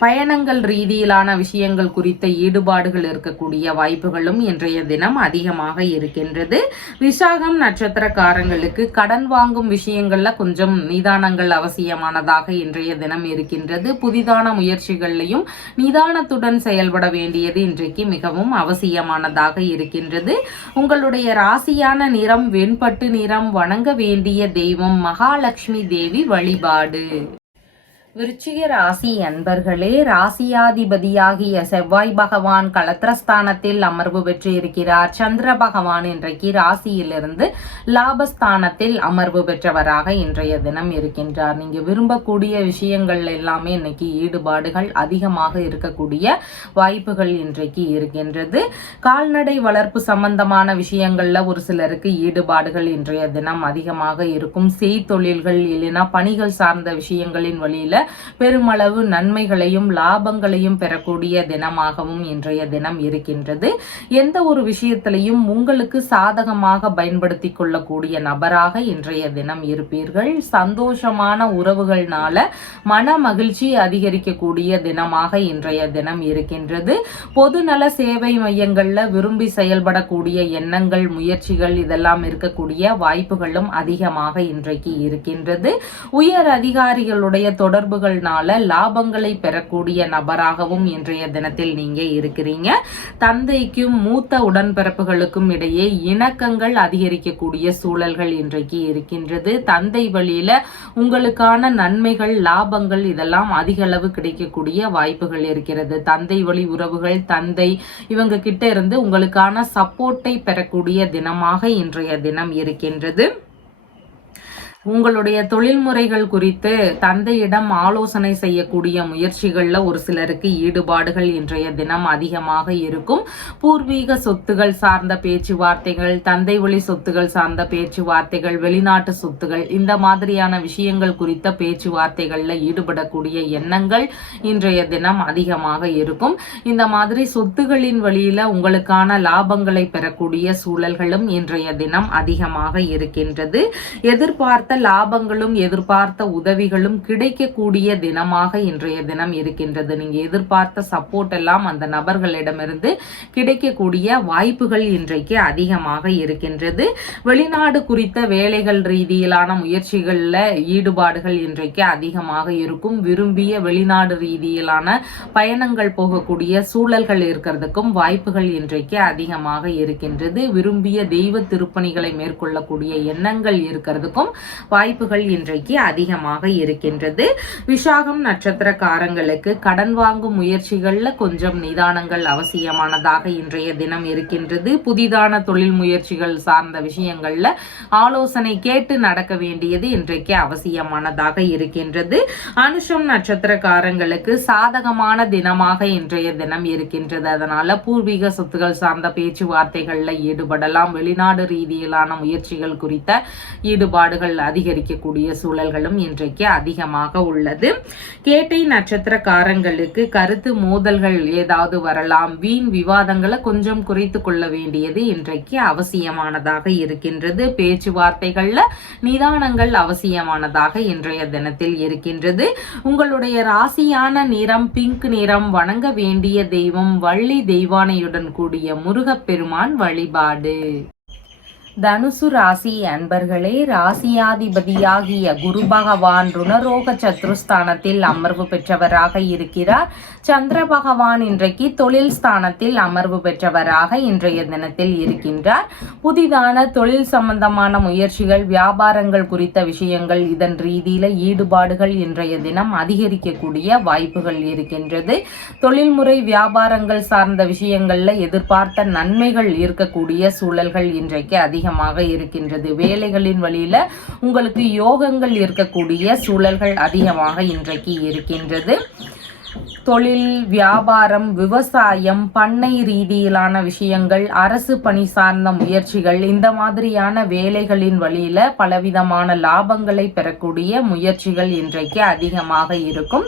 பயணங்கள் ரீதியிலான விஷயங்கள் குறித்த ஈடுபாடுகள் இருக்கக்கூடிய வாய்ப்புகளும் இன்றைய தினம் அதிகமாக இருக்கின்றது. விசாகம் நட்சத்திரக்காரங்களுக்கு கடன் வாங்கும் விஷயங்கள்ல கொஞ்சம் நிதானங்கள் அவசியமானதாக இன்றைய தினம் இருக்கின்றது. புதிதான முயற்சிகளையும் நிதானத்துடன் செயல்பட வேண்டியது இன்றைக்கு மிகவும் அவசியமானதாக இருக்கின்றது. உங்களுடைய ராசியான நிறம் வெண்பட்டு நிறம். வணங்க வேண்டிய தெய்வம் மகாலட்சுமி தேவி வழிபாடு. விருச்சிக ராசி அன்பர்களே, ராசியாதிபதியாகிய செவ்வாய் பகவான் களத்திரஸ்தானத்தில் அமர்வு பெற்று இருக்கிறார். சந்திர பகவான் இன்றைக்கு ராசியிலிருந்து லாபஸ்தானத்தில் அமர்வு பெற்றவராக இன்றைய தினம் இருக்கின்றார். நீங்க விரும்பக்கூடிய விஷயங்கள் எல்லாமே இன்னைக்கு ஈடுபாடுகள் அதிகமாக இருக்கக்கூடிய வாய்ப்புகள் இன்றைக்கு இருக்கின்றது. கால்நடை வளர்ப்பு சம்பந்தமான விஷயங்கள்ல ஒரு சிலருக்கு ஈடுபாடுகள் இன்றைய தினம் அதிகமாக இருக்கும். செய்தொழில்கள் இல்லைன்னா பணிகள் சார்ந்த விஷயங்களின் வழியில பெருமளவு நன்மைகளையும் லாபங்களையும் பெறக்கூடிய தினமாகவும் இன்றைய தினம் இருக்கின்றது. எந்த ஒரு விஷயத்திலையும் உங்களுக்கு சாதகமாக பயன்படுத்தி கொள்ளக்கூடிய நபராக இன்றைய தினம் இருப்பீர்கள். சந்தோஷமான உறவுகள்னால மன மகிழ்ச்சி அதிகரிக்கக்கூடிய தினமாக இன்றைய தினம் இருக்கின்றது. பொதுநல சேவை மையங்கள்ல விரும்பி செயல்படக்கூடிய எண்ணங்கள், முயற்சிகள் இதெல்லாம் இருக்கக்கூடிய வாய்ப்புகளும் அதிகமாக இன்றைக்கு இருக்கின்றது. உயர் அதிகாரிகளுடைய தொடர்புகள்னால லாபங்களை பெறக்கூடிய நபராகவும் இன்றைய தினத்தில் நீங்க இருக்கிறீங்க. தந்தைக்கும் மூத்த உடன்பிறப்புகளுக்கும் இடையே இணக்கங்கள் அதிகரிக்கக்கூடிய சூழல்கள் இன்றைக்கு இருக்கின்றது. தந்தை வழியில உங்களுக்கான நன்மைகள், லாபங்கள் இதெல்லாம் அதிக அளவு கிடைக்கக்கூடிய வாய்ப்புகள் இருக்கிறது. தந்தை வழி உறவுகள், தந்தை இவங்க கிட்ட இருந்து உங்களுக்கான சப்போர்ட்டை பெறக்கூடிய தினமாக இன்றைய தினம் இருக்கின்றது. உங்களுடைய தொழில்முறைகள் குறித்து தந்தையிடம் ஆலோசனை செய்யக்கூடிய முயற்சிகள்ல ஒரு சிலருக்கு ஈடுபாடுகள் இன்றைய தினம் அதிகமாக இருக்கும். பூர்வீக சொத்துகள் சார்ந்த பேச்சுவார்த்தைகள், தந்தை வழி சொத்துகள் சார்ந்த பேச்சுவார்த்தைகள், வெளிநாட்டு சொத்துகள் இந்த மாதிரியான விஷயங்கள் குறித்த பேச்சுவார்த்தைகள்ல ஈடுபடக்கூடிய எண்ணங்கள் இன்றைய தினம் அதிகமாக இருக்கும். இந்த மாதிரி சொத்துகளின் வழியில உங்களுக்கான லாபங்களை பெறக்கூடிய சூழல்களும் இன்றைய தினம் அதிகமாக இருக்கின்றது. எதிர்பார்த்த லாபங்களும் எதிர்பார்த்த உதவிகளும் கிடைக்கக்கூடிய தினமாக இன்றைய தினம் இருக்கின்றது. நீங்க எதிர்பார்த்த சப்போர்ட் எல்லாம் அந்த நபர்களிடமிருந்து கிடைக்கக்கூடிய வாய்ப்புகள் இன்றைக்கு அதிகமாக இருக்கின்றது. வெளிநாடு குறித்த வேலைகள் ரீதியிலான முயற்சிகள்ல ஈடுபாடுகள் இன்றைக்கு அதிகமாக இருக்கும். விரும்பிய வெளிநாடு ரீதியிலான பயணங்கள் போகக்கூடிய சூழல்கள் இருக்கிறதுக்கும் வாய்ப்புகள் இன்றைக்கு அதிகமாக இருக்கின்றது. விரும்பிய தெய்வ திருப்பணிகளை மேற்கொள்ளக்கூடிய எண்ணங்கள் இருக்கிறதுக்கும் வாய்ப்புகள் இன்றைக்கு அதிகமாக இருக்கின்றது. விசாகம் நட்சத்திரக்காரங்களுக்கு கடன் வாங்கும் முயற்சிகள்ல கொஞ்சம் நிதானங்கள் அவசியமானதாக இன்றைய தினம் இருக்கின்றது. புதிதான தொழில் முயற்சிகள் சார்ந்த விஷயங்கள்ல ஆலோசனை கேட்டு நடக்க வேண்டியது இன்றைக்கு அவசியமானதாக இருக்கின்றது. அனுஷம் நட்சத்திரக்காரங்களுக்கு சாதகமான தினமாக இன்றைய தினம் இருக்கின்றது. அதனால பூர்வீக சொத்துக்கள் சார்ந்த பேச்சுவார்த்தைகள்ல ஈடுபடலாம். வெளிநாடு ரீதியிலான முயற்சிகள் குறித்த ஈடுபாடுகள் அதிகரிக்கக்கூடிய சூழல்களும் இன்றைக்கு அதிகமாக உள்ளது. கேட்டை நட்சத்திரக்காரங்களுக்கு கருத்து மோதல்கள் ஏதாவது வரலாம். வீண் விவாதங்களை கொஞ்சம் குறைத்து கொள்ள வேண்டியது இன்றைக்கு அவசியமானதாக இருக்கின்றது. பேச்சுவார்த்தைகள்ல நிதானங்கள் அவசியமானதாக இன்றைய தினத்தில் இருக்கின்றது. உங்களுடைய ராசியான நிறம் பிங்க் நிறம். வணங்க வேண்டிய தெய்வம் வள்ளி தெய்வானையுடன் கூடிய முருகப்பெருமான் வழிபாடு. தனுசு ராசி அன்பர்களே, ராசியாதிபதியாகிய குரு பகவான் ருணரோக சத்ருஸ்தானத்தில் அமர்வு பெற்றவராக இருக்கிறார். சந்திர பகவான் இன்றைக்கு தொழில் ஸ்தானத்தில் அமர்வு பெற்றவராக இன்றைய தினத்தில் இருக்கின்றார். புதிதான தொழில் சம்பந்தமான முயற்சிகள், வியாபாரங்கள் குறித்த விஷயங்கள், இதன் ரீதியில ஈடுபாடுகள் இன்றைய தினம் அதிகரிக்கக்கூடிய வாய்ப்புகள் இருக்கின்றது. தொழில்முறை வியாபாரங்கள் சார்ந்த விஷயங்கள்ல எதிர்பார்த்த நன்மைகள் இருக்கக்கூடிய சூழல்கள் இன்றைக்கு அதிகமாக இருக்கின்றது. வேலைகளின் வழியில உங்களுக்கு யோகங்கள் இருக்கக்கூடிய சூழல்கள் அதிகமாக இன்றைக்கு இருக்கின்றது. தொழில், வியாபாரம், விவசாயம், பண்ணை ரீதியிலான விஷயங்கள், அரசு பணி சார்ந்த முயற்சிகள், இந்த மாதிரியான வேலைகளின் வழியில பலவிதமான லாபங்களை பெறக்கூடிய முயற்சிகள் இன்றைக்கு அதிகமாக இருக்கும்.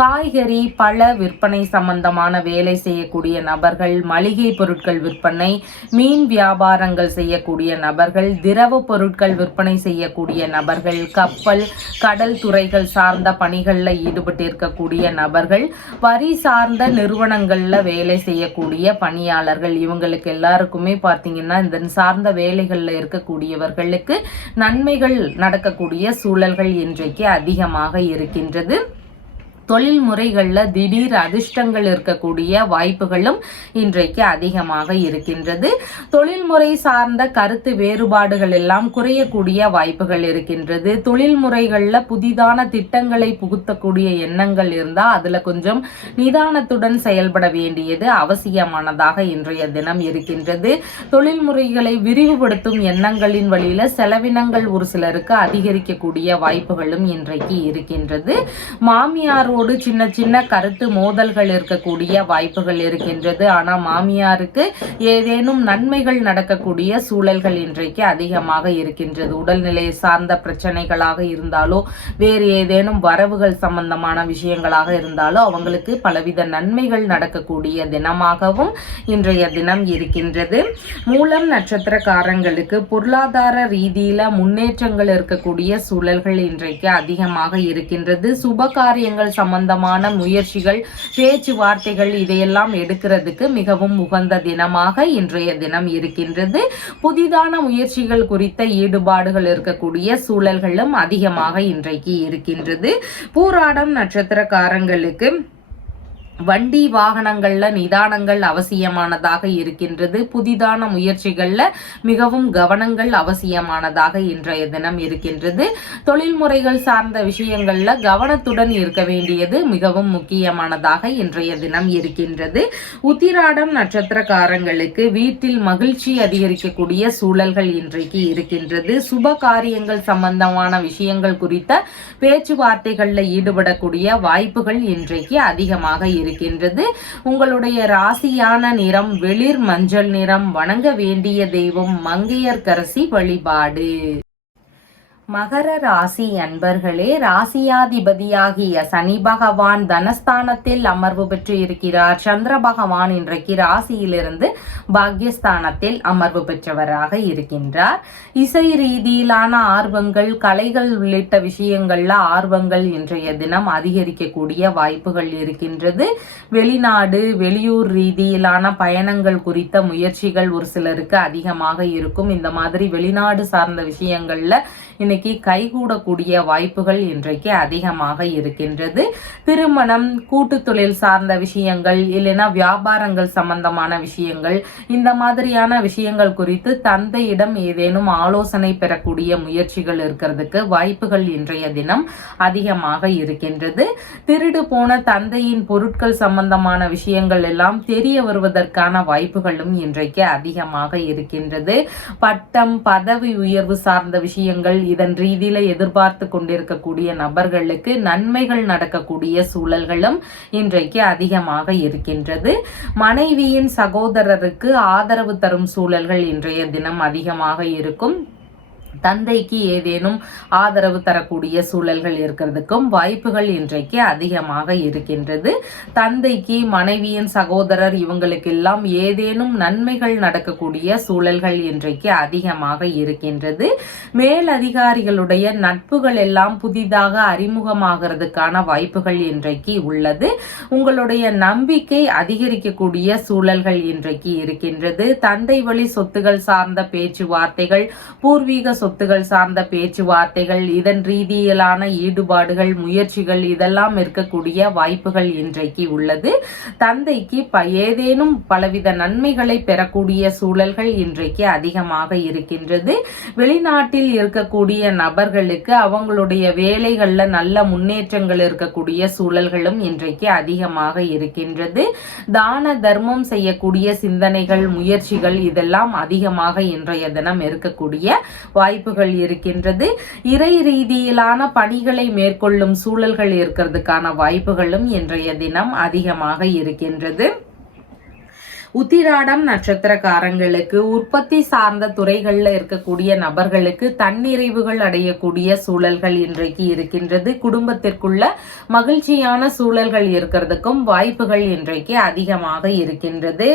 காய்கறி, பழ விற்பனை சம்பந்தமான வேலை செய்யக்கூடிய நபர்கள், மளிகை பொருட்கள் விற்பனை, மீன் வியாபாரங்கள் செய்யக்கூடிய நபர்கள், திரவ பொருட்கள் விற்பனை செய்யக்கூடிய நபர்கள், கப்பல், கடல் துறைகள் சார்ந்த பணிகளில் ஈடுபட்டு இருக்கக்கூடிய நபர்கள், வரி சார்ந்த நிறுவனங்கள்ல வேலை செய்யக்கூடிய பணியாளர்கள், இவங்களுக்கு எல்லாருக்குமே பார்த்தீங்கன்னா இந்த சார்ந்த வேலைகள்ல இருக்கக்கூடியவர்களுக்கு நன்மைகள் நடக்கக்கூடிய சூழல்கள் இன்றைக்கு அதிகமாக இருக்கின்றது. தொழில் முறைகளில் திடீர் அதிர்ஷ்டங்கள் இருக்கக்கூடிய வாய்ப்புகளும் இன்றைக்கு அதிகமாக இருக்கின்றது. தொழில்முறை சார்ந்த கருத்து வேறுபாடுகள் எல்லாம் குறையக்கூடிய வாய்ப்புகள் இருக்கின்றது. தொழில் முறைகளில் புதிதான திட்டங்களை புகுத்தக்கூடிய எண்ணங்கள் இருந்தால் அதில் கொஞ்சம் நிதானத்துடன் செயல்பட வேண்டியது அவசியமானதாக இன்றைய தினம் இருக்கின்றது. தொழில் முறைகளை விரிவுபடுத்தும் எண்ணங்களின் வழியில செலவினங்கள் ஒரு சிலருக்கு அதிகரிக்கக்கூடிய வாய்ப்புகளும் இன்றைக்கு இருக்கின்றது. மாமியார் சின்ன சின்ன கருத்து மோதல்கள் இருக்கக்கூடிய வாய்ப்புகள் இருக்கின்றது. ஆனா மாமியாருக்கு ஏதேனும் நன்மைகள் நடக்கக்கூடிய சூழல்கள் இன்றைக்கு அதிகமாக இருக்கின்றது. உடல்நிலை சார்ந்த பிரச்சனைகளாக இருந்தாலோ வேறு ஏதேனும் வரவுகள் சம்பந்தமான விஷயங்களாக இருந்தாலோ அவங்களுக்கு பலவித நன்மைகள் நடக்கக்கூடிய தினமாகவும் இன்றைய தினம் இருக்கின்றது. மூலம் நட்சத்திரக்காரங்களுக்கு பொருளாதார ரீதியில முன்னேற்றங்கள் இருக்கக்கூடிய சூழல்கள் இன்றைக்கு அதிகமாக இருக்கின்றது. சுப காரியங்கள் சம்பந்தமான முயற்சிகள், பேச்சுவார்த்தைகள் இதையெல்லாம் எடுக்கிறதுக்கு மிகவும் உகந்த தினமாக இன்றைய தினம் இருக்கின்றது. புதிதான முயற்சிகள் குறித்த ஈடுபாடுகள் இருக்கக்கூடிய சூழல்களும் அதிகமாக இன்றைக்கு இருக்கின்றது. பூராடம் நட்சத்திரக்காரங்களுக்கு வண்டி வாகனங்கள்ல நிதானங்கள் அவசியமானதாக இருக்கின்றது. புதிதான முயற்சிகள்ல மிகவும் கவனங்கள் அவசியமானதாக இன்றைய தினம் இருக்கின்றது. தொழில் முறைகள் சார்ந்த விஷயங்கள்ல கவனத்துடன் இருக்க வேண்டியது மிகவும் முக்கியமானதாக இன்றைய தினம் இருக்கின்றது. உத்திராடம் நட்சத்திரக்காரங்களுக்கு வீட்டில் மகிழ்ச்சி அதிகரிக்கக்கூடிய சூழல்கள் இன்றைக்கு இருக்கின்றது. சுப காரியங்கள் சம்பந்தமான விஷயங்கள் குறித்த பேச்சுவார்த்தைகள்ல ஈடுபடக்கூடிய வாய்ப்புகள் இன்றைக்கு அதிகமாக இருக்கின்றது. உங்களுடைய ராசியான நிறம் வெளிர் மஞ்சள் நிறம். வணங்க வேண்டிய தெய்வம் மங்கையர்க்கரசி வழிபாடு. மகர ராசி அன்பர்களே, ராசியாதிபதியாகிய சனி பகவான் தனஸ்தானத்தில் அமர்வு பெற்று இருக்கிறார். சந்திர பகவான் இன்றைக்கு ராசியிலிருந்து பாக்யஸ்தானத்தில் அமர்வு பெற்றவராக இருக்கின்றார். இசை ரீதியிலான ஆர்வங்கள், கலைகள் உள்ளிட்ட விஷயங்கள்ல ஆர்வங்கள் இன்றைய தினம் அதிகரிக்கக்கூடிய வாய்ப்புகள் இருக்கின்றது. வெளிநாடு, வெளியூர் ரீதியிலான பயணங்கள் குறித்த முயற்சிகள் ஒரு சிலருக்கு அதிகமாக இருக்கும். இந்த மாதிரி வெளிநாடு சார்ந்த விஷயங்கள்ல இன்னைக்கு இன்னைக்கு கைகூடக்கூடிய வாய்ப்புகள் இன்றைக்கு அதிகமாக இருக்கின்றது. திருமணம், கூட்டு தொழில் சார்ந்த விஷயங்கள், இல்லைன்னா வியாபாரங்கள் சம்பந்தமான விஷயங்கள், இந்த மாதிரியான விஷயங்கள் குறித்து தந்தையிடம் ஏதேனும் ஆலோசனை பெறக்கூடிய முயற்சிகள் இருக்கிறதுக்கு வாய்ப்புகள் இன்றைய தினம் அதிகமாக இருக்கின்றது. திருடு போன தந்தையின் பொருட்கள் சம்பந்தமான விஷயங்கள் எல்லாம் தெரிய வருவதற்கான வாய்ப்புகளும் இன்றைக்கு அதிகமாக இருக்கின்றது. பட்டம், பதவி உயர்வு சார்ந்த விஷயங்கள், இதன் ரீதியில எதிர்பார்த்து கொண்டிருக்கக்கூடிய நபர்களுக்கு நன்மைகள் நடக்கக்கூடிய சூழல்களும் இன்றைக்கு அதிகமாக இருக்கின்றது. மனைவியின் சகோதரருக்கு ஆதரவு தரும் சூழல்கள் இன்றைய தினம் அதிகமாக இருக்கும். தந்தைக்கு ஏதேனும் ஆதரவு தரக்கூடிய சூழல்கள் இருக்கிறதுக்கும் வாய்ப்புகள் இன்றைக்கு அதிகமாக இருக்கின்றது. தந்தைக்கு மனைவியின் சகோதரர் இவங்களுக்கெல்லாம் ஏதேனும் நன்மைகள் நடக்கக்கூடிய சூழல்கள் இன்றைக்கு அதிகமாக இருக்கின்றது. மேலதிகாரிகளுடைய நட்புகள் எல்லாம் புதிதாக அறிமுகமாகிறதுக்கான வாய்ப்புகள் இன்றைக்கு உள்ளது. உங்களுடைய நம்பிக்கை அதிகரிக்கக்கூடிய சூழல்கள் இன்றைக்கு இருக்கின்றது. தந்தை வழி சொத்துகள் சார்ந்த பேச்சுவார்த்தைகள், பூர்வீக சொத்துகள் சார்ந்த பேச்சுவார்த்தைகள், இதன் ரீதியிலான ஈடுபாடுகள், முயற்சிகள் இதெல்லாம் இருக்கக்கூடிய வாய்ப்புகள் இன்றைக்கு உள்ளது. தந்தைக்கு ஏதேனும் பலவித நன்மைகளை பெறக்கூடிய சூழல்கள் இன்றைக்கு அதிகமாக இருக்கின்றது. வெளிநாட்டில் இருக்கக்கூடிய நபர்களுக்கு அவங்களுடைய வேலைகள்ல நல்ல முன்னேற்றங்கள் இருக்கக்கூடிய சூழல்களும் இன்றைக்கு அதிகமாக இருக்கின்றது. தான தர்மம் செய்யக்கூடிய சிந்தனைகள், முயற்சிகள் இதெல்லாம் அதிகமாக இன்றைய தினம் இருக்கக்கூடிய வாய்ப்புகள் இருக்கின்றது. இறை ரீதியிலான பணிகளை மேற்கொள்ளும் சூழல்கள் இருக்கிறதுக்கான வாய்ப்புகளும் இன்றைய தினம் அதிகமாக இருக்கின்றது. உத்திராடம் நட்சத்திரக்காரங்களுக்கு, உற்பத்தி சார்ந்த துறைகளில் இருக்கக்கூடிய நபர்களுக்கு தன்னிறைவுகள் அடையக்கூடிய சூழல்கள் இன்றைக்கு இருக்கின்றது. குடும்பத்திற்குள்ள மகிழ்ச்சியான சூழல்கள் இருக்கிறதுக்கும் வாய்ப்புகள் இன்றைக்கு அதிகமாக இருக்கின்றது.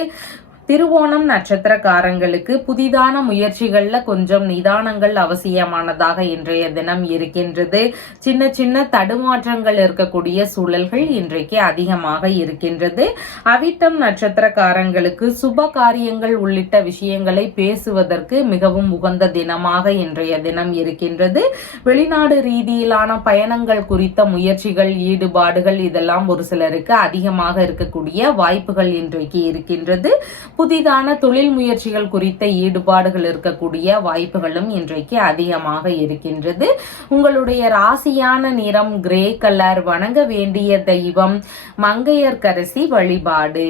திருவோணம் நட்சத்திரக்காரங்களுக்கு புதிதான முயற்சிகள்ல கொஞ்சம் நிதானங்கள் அவசியமானதாக இன்றைய தினம் இருக்கின்றது. சின்ன சின்ன தடுமாற்றங்கள் இருக்கக்கூடிய சூழல்கள் இன்றைக்கு அதிகமாக இருக்கின்றது. அவிட்டம் நட்சத்திரக்காரங்களுக்கு சுப காரியங்கள் உள்ளிட்ட விஷயங்களை பேசுவதற்கு மிகவும் உகந்த தினமாக இன்றைய தினம் இருக்கின்றது. வெளிநாடு ரீதியிலான பயணங்கள் குறித்த முயற்சிகள், ஈடுபாடுகள் இதெல்லாம் ஒரு சிலருக்கு அதிகமாக இருக்கக்கூடிய வாய்ப்புகள் இன்றைக்கு இருக்கின்றது. புதிதான தொழில் முயற்சிகள் குறித்த ஈடுபாடுகள் இருக்கக்கூடிய வாய்ப்புகளும் இன்றைக்கு அதிகமாக இருக்கின்றது. உங்களுடைய ராசியான நிறம் கிரே கலர். வணங்க வேண்டிய தெய்வம் மங்கையர்க்கரசி வழிபாடு.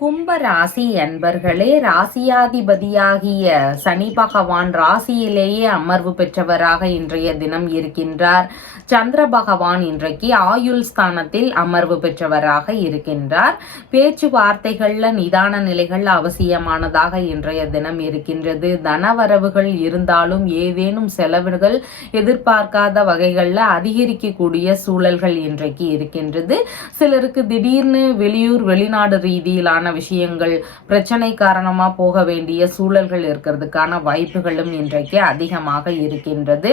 கும்ப ராசி அன்பர்களே, ராசியாதிபதியாகிய சனி பகவான் ராசியிலேயே அமர்வு பெற்றவராக இன்றைய தினம் இருக்கின்றார். சந்திர பகவான் இன்றைக்கு ஆயுள் ஸ்தானத்தில் அமர்வு பெற்றவராக இருக்கின்றார். பேச்சுவார்த்தைகள்ல நிதான நிலைகள் அவசியமானதாக இன்றைய தினம் இருக்கின்றது. தனவரவுகள் இருந்தாலும் ஏதேனும் செலவுகள் எதிர்பார்க்காத வகைகள்ல அதிகரிக்கக்கூடிய சூழல்கள் இன்றைக்கு இருக்கின்றது. சிலருக்கு திடீர்னு வெளியூர், வெளிநாடு ரீதியிலான விஷயங்கள் பிரச்சனை காரணமா போக வேண்டிய சூழல்கள் இருக்கிறதுக்கான வாய்ப்புகளும் இன்றைக்கு அதிகமாக இருக்கின்றது.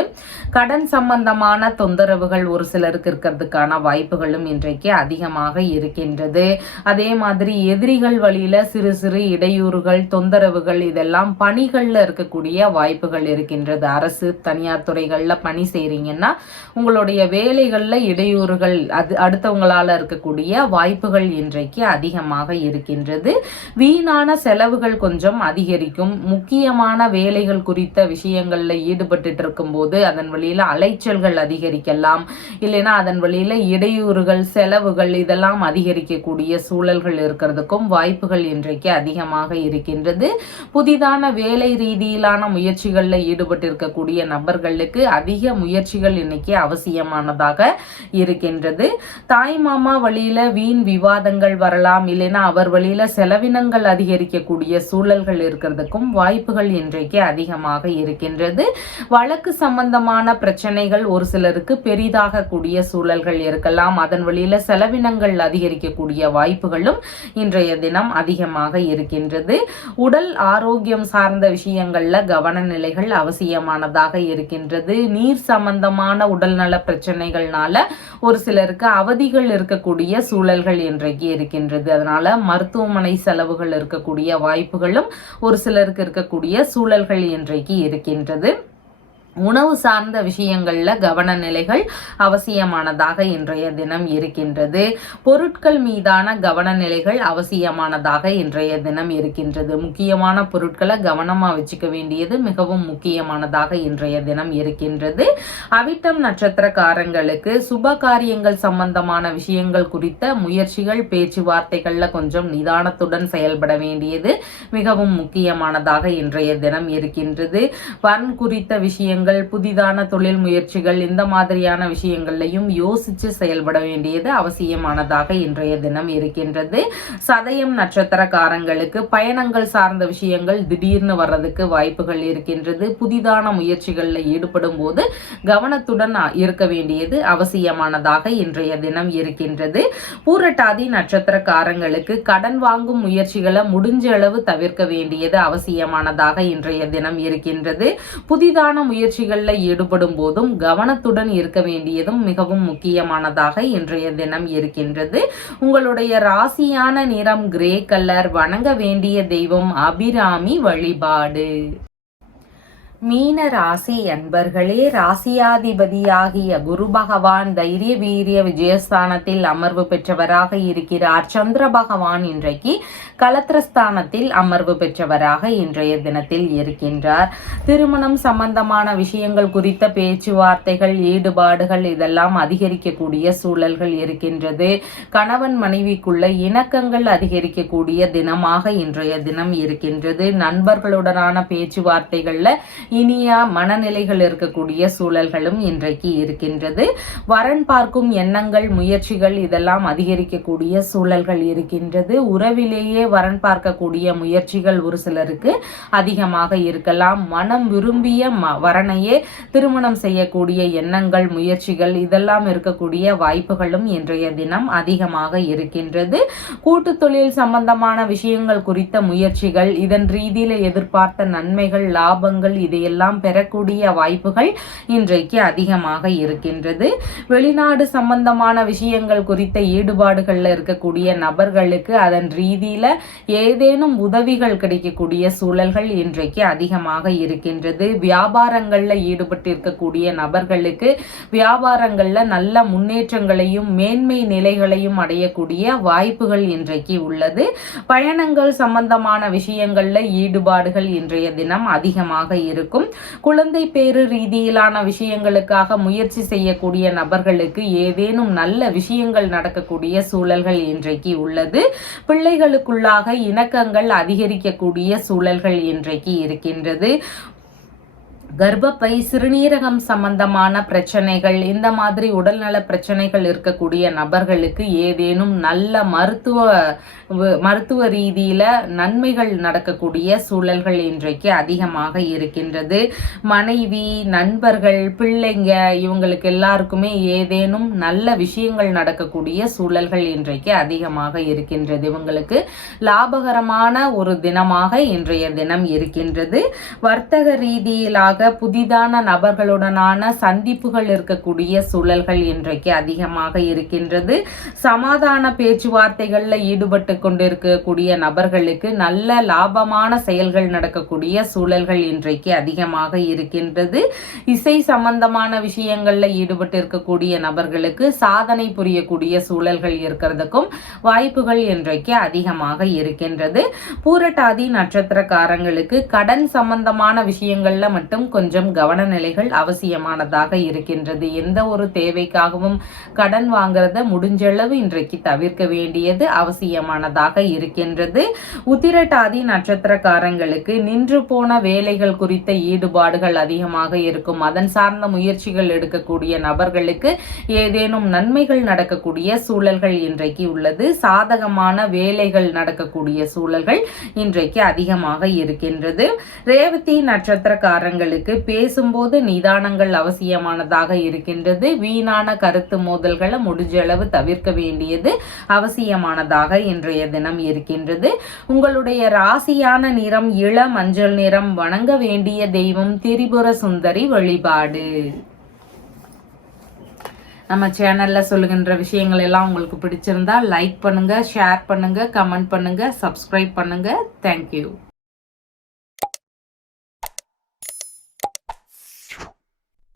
கடன் சம்பந்தமான தொந்தரவுகள் ஒரு சிலருக்கு இருக்கிறதுக்கான வாய்ப்புகளும் இன்றைக்கு அதிகமாக இருக்கின்றது. அதே மாதிரி எதிரிகள் வழியில சிறு சிறு இடையூறுகள், தொந்தரவுகள் இதெல்லாம் பணிகள்ல இருக்கக்கூடிய வாய்ப்புகள் இருக்கின்றது. அரசு, தனியார் துறைகள்ல பணி செய்றீங்கன்னா உங்களுடைய வேலைகள்ல இடையூறுகள், அது அடுத்தவங்களால இருக்கக்கூடிய வாய்ப்புகள் இன்றைக்கு அதிகமாக இருக்கின்றது. வீணான செலவுகள் கொஞ்சம் அதிகரிக்கும். முக்கியமான வேலைகள் குறித்த விஷயங்கள்ல ஈடுபட்டு இருக்கும் போது அதன் வழியில அலைச்சல்கள் அதிகரிக்கலாம். இல்லைன்னா அதன் வழியில இடையூறுகள், செலவுகள் இதெல்லாம் அதிகரிக்கக்கூடிய சூழல்கள் இருக்கிறதுக்கும் வாய்ப்புகள் இன்றைக்கு அதிகமாக இருக்கின்றது. புதிதான வேலை ரீதியிலான முயற்சிகள்ல ஈடுபட்டு இருக்கக்கூடிய நபர்களுக்கு அதிக முயற்சிகள் இன்னைக்கு அவசியமானதாக இருக்கின்றது. தாய் மாமா வழியில வீண் விவாதங்கள் வரலாம். இல்லைன்னா அவர் வழியில செலவினங்கள் அதிகரிக்கக்கூடிய சூழல்கள் இருக்கிறதுக்கும் வாய்ப்புகள் இன்றைக்கு அதிகமாக இருக்கின்றது. வழக்கு சம்பந்தமான பிரச்சனைகள் ஒரு சிலருக்கு பெரிதாக கூடிய சூழல்கள் இருக்கலாம். அதன் வழியில செலவினங்கள் அதிகரிக்கக்கூடிய வாய்ப்புகளும் இன்றைய தினம் அதிகமாக இருக்கின்றது. உடல் ஆரோக்கியம் சார்ந்த விஷயங்கள்ல கவன நிலைகள் அவசியமானதாக இருக்கின்றது. நீர் சம்பந்தமான உடல்நல பிரச்சனைகள்னால ஒரு சிலருக்கு அவதிகள் இருக்கக்கூடிய சூழல்கள் இன்றைக்கு இருக்கின்றது. அதனால மருத்துவமனை செலவுகள் இருக்கக்கூடிய வாய்ப்புகளும் ஒரு சிலருக்கு இருக்கக்கூடிய சூழல்கள் இன்றைக்கு இருக்கின்றது. உணவு சார்ந்த விஷயங்கள்ல கவன நிலைகள் அவசியமானதாக இன்றைய தினம் இருக்கின்றது. பொருட்கள் மீதான கவன நிலைகள் அவசியமானதாக இன்றைய தினம் இருக்கின்றது. முக்கியமான பொருட்களை கவனமா வச்சுக்க வேண்டியது மிகவும் முக்கியமானதாக இன்றைய தினம் இருக்கின்றது. அவிட்டம் நட்சத்திரக்காரங்களுக்கு சுப காரியங்கள் சம்பந்தமான விஷயங்கள் குறித்த முயற்சிகள் பேச்சுவார்த்தைகள்ல கொஞ்சம் நிதானத்துடன் செயல்பட வேண்டியது மிகவும் முக்கியமானதாக இன்றைய தினம் இருக்கின்றது. பண் குறித்த விஷயங்கள், புதிதான தொழில் முயற்சிகள், இந்த மாதிரியான விஷயங்களையும் யோசிச்சு செயல்பட வேண்டியது அவசியமானதாக இன்றைய தினம் இருக்கின்றது. சதயம் நட்சத்திரக்காரங்களுக்கு பயணங்கள் சார்ந்த விஷயங்கள் திடீர்னு வர்றதுக்கு வாய்ப்புகள் இருக்கின்றது. புதிதான முயற்சிகளில் ஈடுபடும் போது கவனத்துடன் இருக்க வேண்டியது அவசியமானதாக இன்றைய தினம் இருக்கின்றது. பூரட்டாதி நட்சத்திரக்காரங்களுக்கு கடன் வாங்கும் முயற்சிகளை முடிஞ்ச அளவு தவிர்க்க வேண்டியது அவசியமானதாக இன்றைய தினம் இருக்கின்றது. புதிதான முயற்சிகளில் ஈடுபடும் போதும் கவனத்துடன் இருக்க வேண்டியதும் மிகவும் முக்கியமானதாக இன்றைய தினம் இருக்கின்றது. உங்களுடைய ராசியான நிறம் கிரே கலர். வணங்க வேண்டிய தெய்வம் அபிராமி வழிபாடு. மீன ராசி அன்பர்களே, ராசியாதிபதியாகிய குரு பகவான் தைரிய வீரிய விஜயஸ்தானத்தில் அமர்வு பெற்றவராக இருக்கிறார். சந்திர பகவான் இன்றைக்கு கலத்திரஸ்தானத்தில் அமர்வு பெற்றவராக இன்றைய தினத்தில் இருக்கின்றார். திருமணம் சம்பந்தமான விஷயங்கள் குறித்த பேச்சுவார்த்தைகள், ஈடுபாடுகள் இதெல்லாம் அதிகரிக்கக்கூடிய சூழல்கள் இருக்கின்றது. கணவன் மனைவிக்குள்ள இணக்கங்கள் அதிகரிக்கக்கூடிய தினமாக இன்றைய தினம் இருக்கின்றது. நண்பர்களுடனான பேச்சுவார்த்தைகள்ல இனிய மனநிலைகள் இருக்கக்கூடிய சூழல்களும் இன்றைக்கு இருக்கின்றது. வரன் பார்க்கும் எண்ணங்கள், முயற்சிகள் இதெல்லாம் அதிகரிக்கக்கூடிய சூழல்கள் இருக்கின்றது. உறவிலேயே வரன் பார்க்கக்கூடிய முயற்சிகள் ஒரு சிலருக்கு அதிகமாக இருக்கலாம். மனம் விரும்பிய வரனையே திருமணம் செய்யக்கூடிய எண்ணங்கள், முயற்சிகள் இதெல்லாம் இருக்கக்கூடிய வாய்ப்புகளும் இன்றைய தினம் அதிகமாக இருக்கின்றது. கூட்டு தொழில் சம்பந்தமான விஷயங்கள் குறித்த முயற்சிகள், இதன் ரீதியில எதிர்பார்த்த நன்மைகள், லாபங்கள் இதையெல்லாம் பெறக்கூடிய வாய்ப்புகள் இன்றைக்கு அதிகமாக இருக்கின்றது. வெளிநாடு சம்பந்தமான விஷயங்கள் குறித்த ஈடுபாடுகள்ல இருக்கக்கூடிய நபர்களுக்கு அதன் ரீதியில ஏதேனும் உதவிகள் கிடைக்கக்கூடிய சூழல்கள் இன்றைக்கு அதிகமாக இருக்கின்றது. வியாபாரங்கள்ல ஈடுபட்டு இருக்கக்கூடிய நபர்களுக்கு வியாபாரங்கள்ல நல்ல முன்னேற்றங்களையும் மேன்மை நிலைகளையும் அடையக்கூடிய வாய்ப்புகள் இன்றைக்கு உள்ளது. பயணங்கள் சம்பந்தமான விஷயங்கள்ல ஈடுபாடுகள் இன்றைய தினம் அதிகமாக இருக்கும். குழந்தை பேரு ரீதியிலான விஷயங்களுக்காக முயற்சி செய்யக்கூடிய நபர்களுக்கு ஏதேனும் நல்ல விஷயங்கள் நடக்கக்கூடிய சூழல்கள் இன்றைக்கு உள்ளது. பிள்ளைகளுக்குள்ளாக இணக்கங்கள் அதிகரிக்கக்கூடிய சூழல்கள் இன்றைக்கு இருக்கின்றது. கர்ப்பப்பை, சிறுநீரகம் சம்பந்தமான பிரச்சனைகள், இந்த மாதிரி உடல்நல பிரச்சனைகள் இருக்கக்கூடிய நபர்களுக்கு ஏதேனும் நல்ல மருத்துவ ரீதியில நன்மைகள் நடக்கக்கூடிய சூழல்கள் இன்றைக்கு அதிகமாக இருக்கின்றது. மனைவி, நண்பர்கள், பிள்ளைங்க இவங்களுக்கு எல்லாருக்குமே ஏதேனும் நல்ல விஷயங்கள் நடக்கக்கூடிய சூழல்கள் இன்றைக்கு அதிகமாக இருக்கின்றது. இவங்களுக்கு லாபகரமான ஒரு தினமாக இன்றைய தினம் இருக்கின்றது. வர்த்தக ரீதியிலாக புதிதான நபர்களுடனான சந்திப்புகள் இருக்கக்கூடிய சூழல்கள் இன்றைக்கு அதிகமாக இருக்கின்றது. சமாதான பேச்சுவார்த்தைகள்ல ஈடுபட்டு கொண்டிருக்கக்கூடிய நபர்களுக்கு நல்ல லாபமான செயல்கள் நடக்கக்கூடிய சூழல்கள் இன்றைக்கு அதிகமாக இருக்கின்றது. இசை சம்பந்தமான விஷயங்கள்ல ஈடுபட்டு இருக்கக்கூடிய நபர்களுக்கு சாதனை புரியக்கூடிய சூழல்கள் இருக்கிறதுக்கும் வாய்ப்புகள் இன்றைக்கு அதிகமாக இருக்கின்றது. பூரட்டாதி நட்சத்திரக்காரங்களுக்கு கடன் சம்பந்தமான விஷயங்கள்ல மட்டும் கொஞ்சம் கவன நிலைகள் அவசியமானதாக இருக்கின்றது. எந்த ஒரு தேவைக்காகவும் கடன் வாங்குறத முடிஞ்சளவு இன்றைக்கு தவிர்க்க வேண்டியது அவசியமானதாக இருக்கின்றது. உத்திரட்டாதி நட்சத்திரக்காரங்களுக்கு நின்று போன வேலைகள் குறித்த ஈடுபாடுகள் அதிகமாக இருக்கும். அதன் சார்ந்த முயற்சிகள் எடுக்கக்கூடிய நபர்களுக்கு ஏதேனும் நன்மைகள் நடக்கக்கூடிய சூழல்கள் இன்றைக்கு உள்ளது. சாதகமான வேலைகள் நடக்கக்கூடிய சூழல்கள் இன்றைக்கு அதிகமாக இருக்கின்றது. ரேவதி நட்சத்திரக்காரங்களுக்கு பேசும்போது நிதானங்கள் அவசியமானதாக இருக்கின்றது. வீணான கருத்து மோதல்களை முடிஞ்ச அளவு தவிர்க்க வேண்டியது அவசியமானதாக இன்றைய தினம் இருக்கின்றது. உங்களுடைய ராசியான நிறம் இள மஞ்சள் நிறம். வணங்க வேண்டிய தெய்வம் திரிபுர சுந்தரி வழிபாடு. நம்ம சேனல்ல சொல்லுகின்ற விஷயங்கள் எல்லாம் உங்களுக்கு பிடிச்சிருந்தா லைக் பண்ணுங்க, ஷேர் பண்ணுங்க, கமெண்ட் பண்ணுங்க, சப்ஸ்கிரைப் பண்ணுங்க. தேங்க்யூ.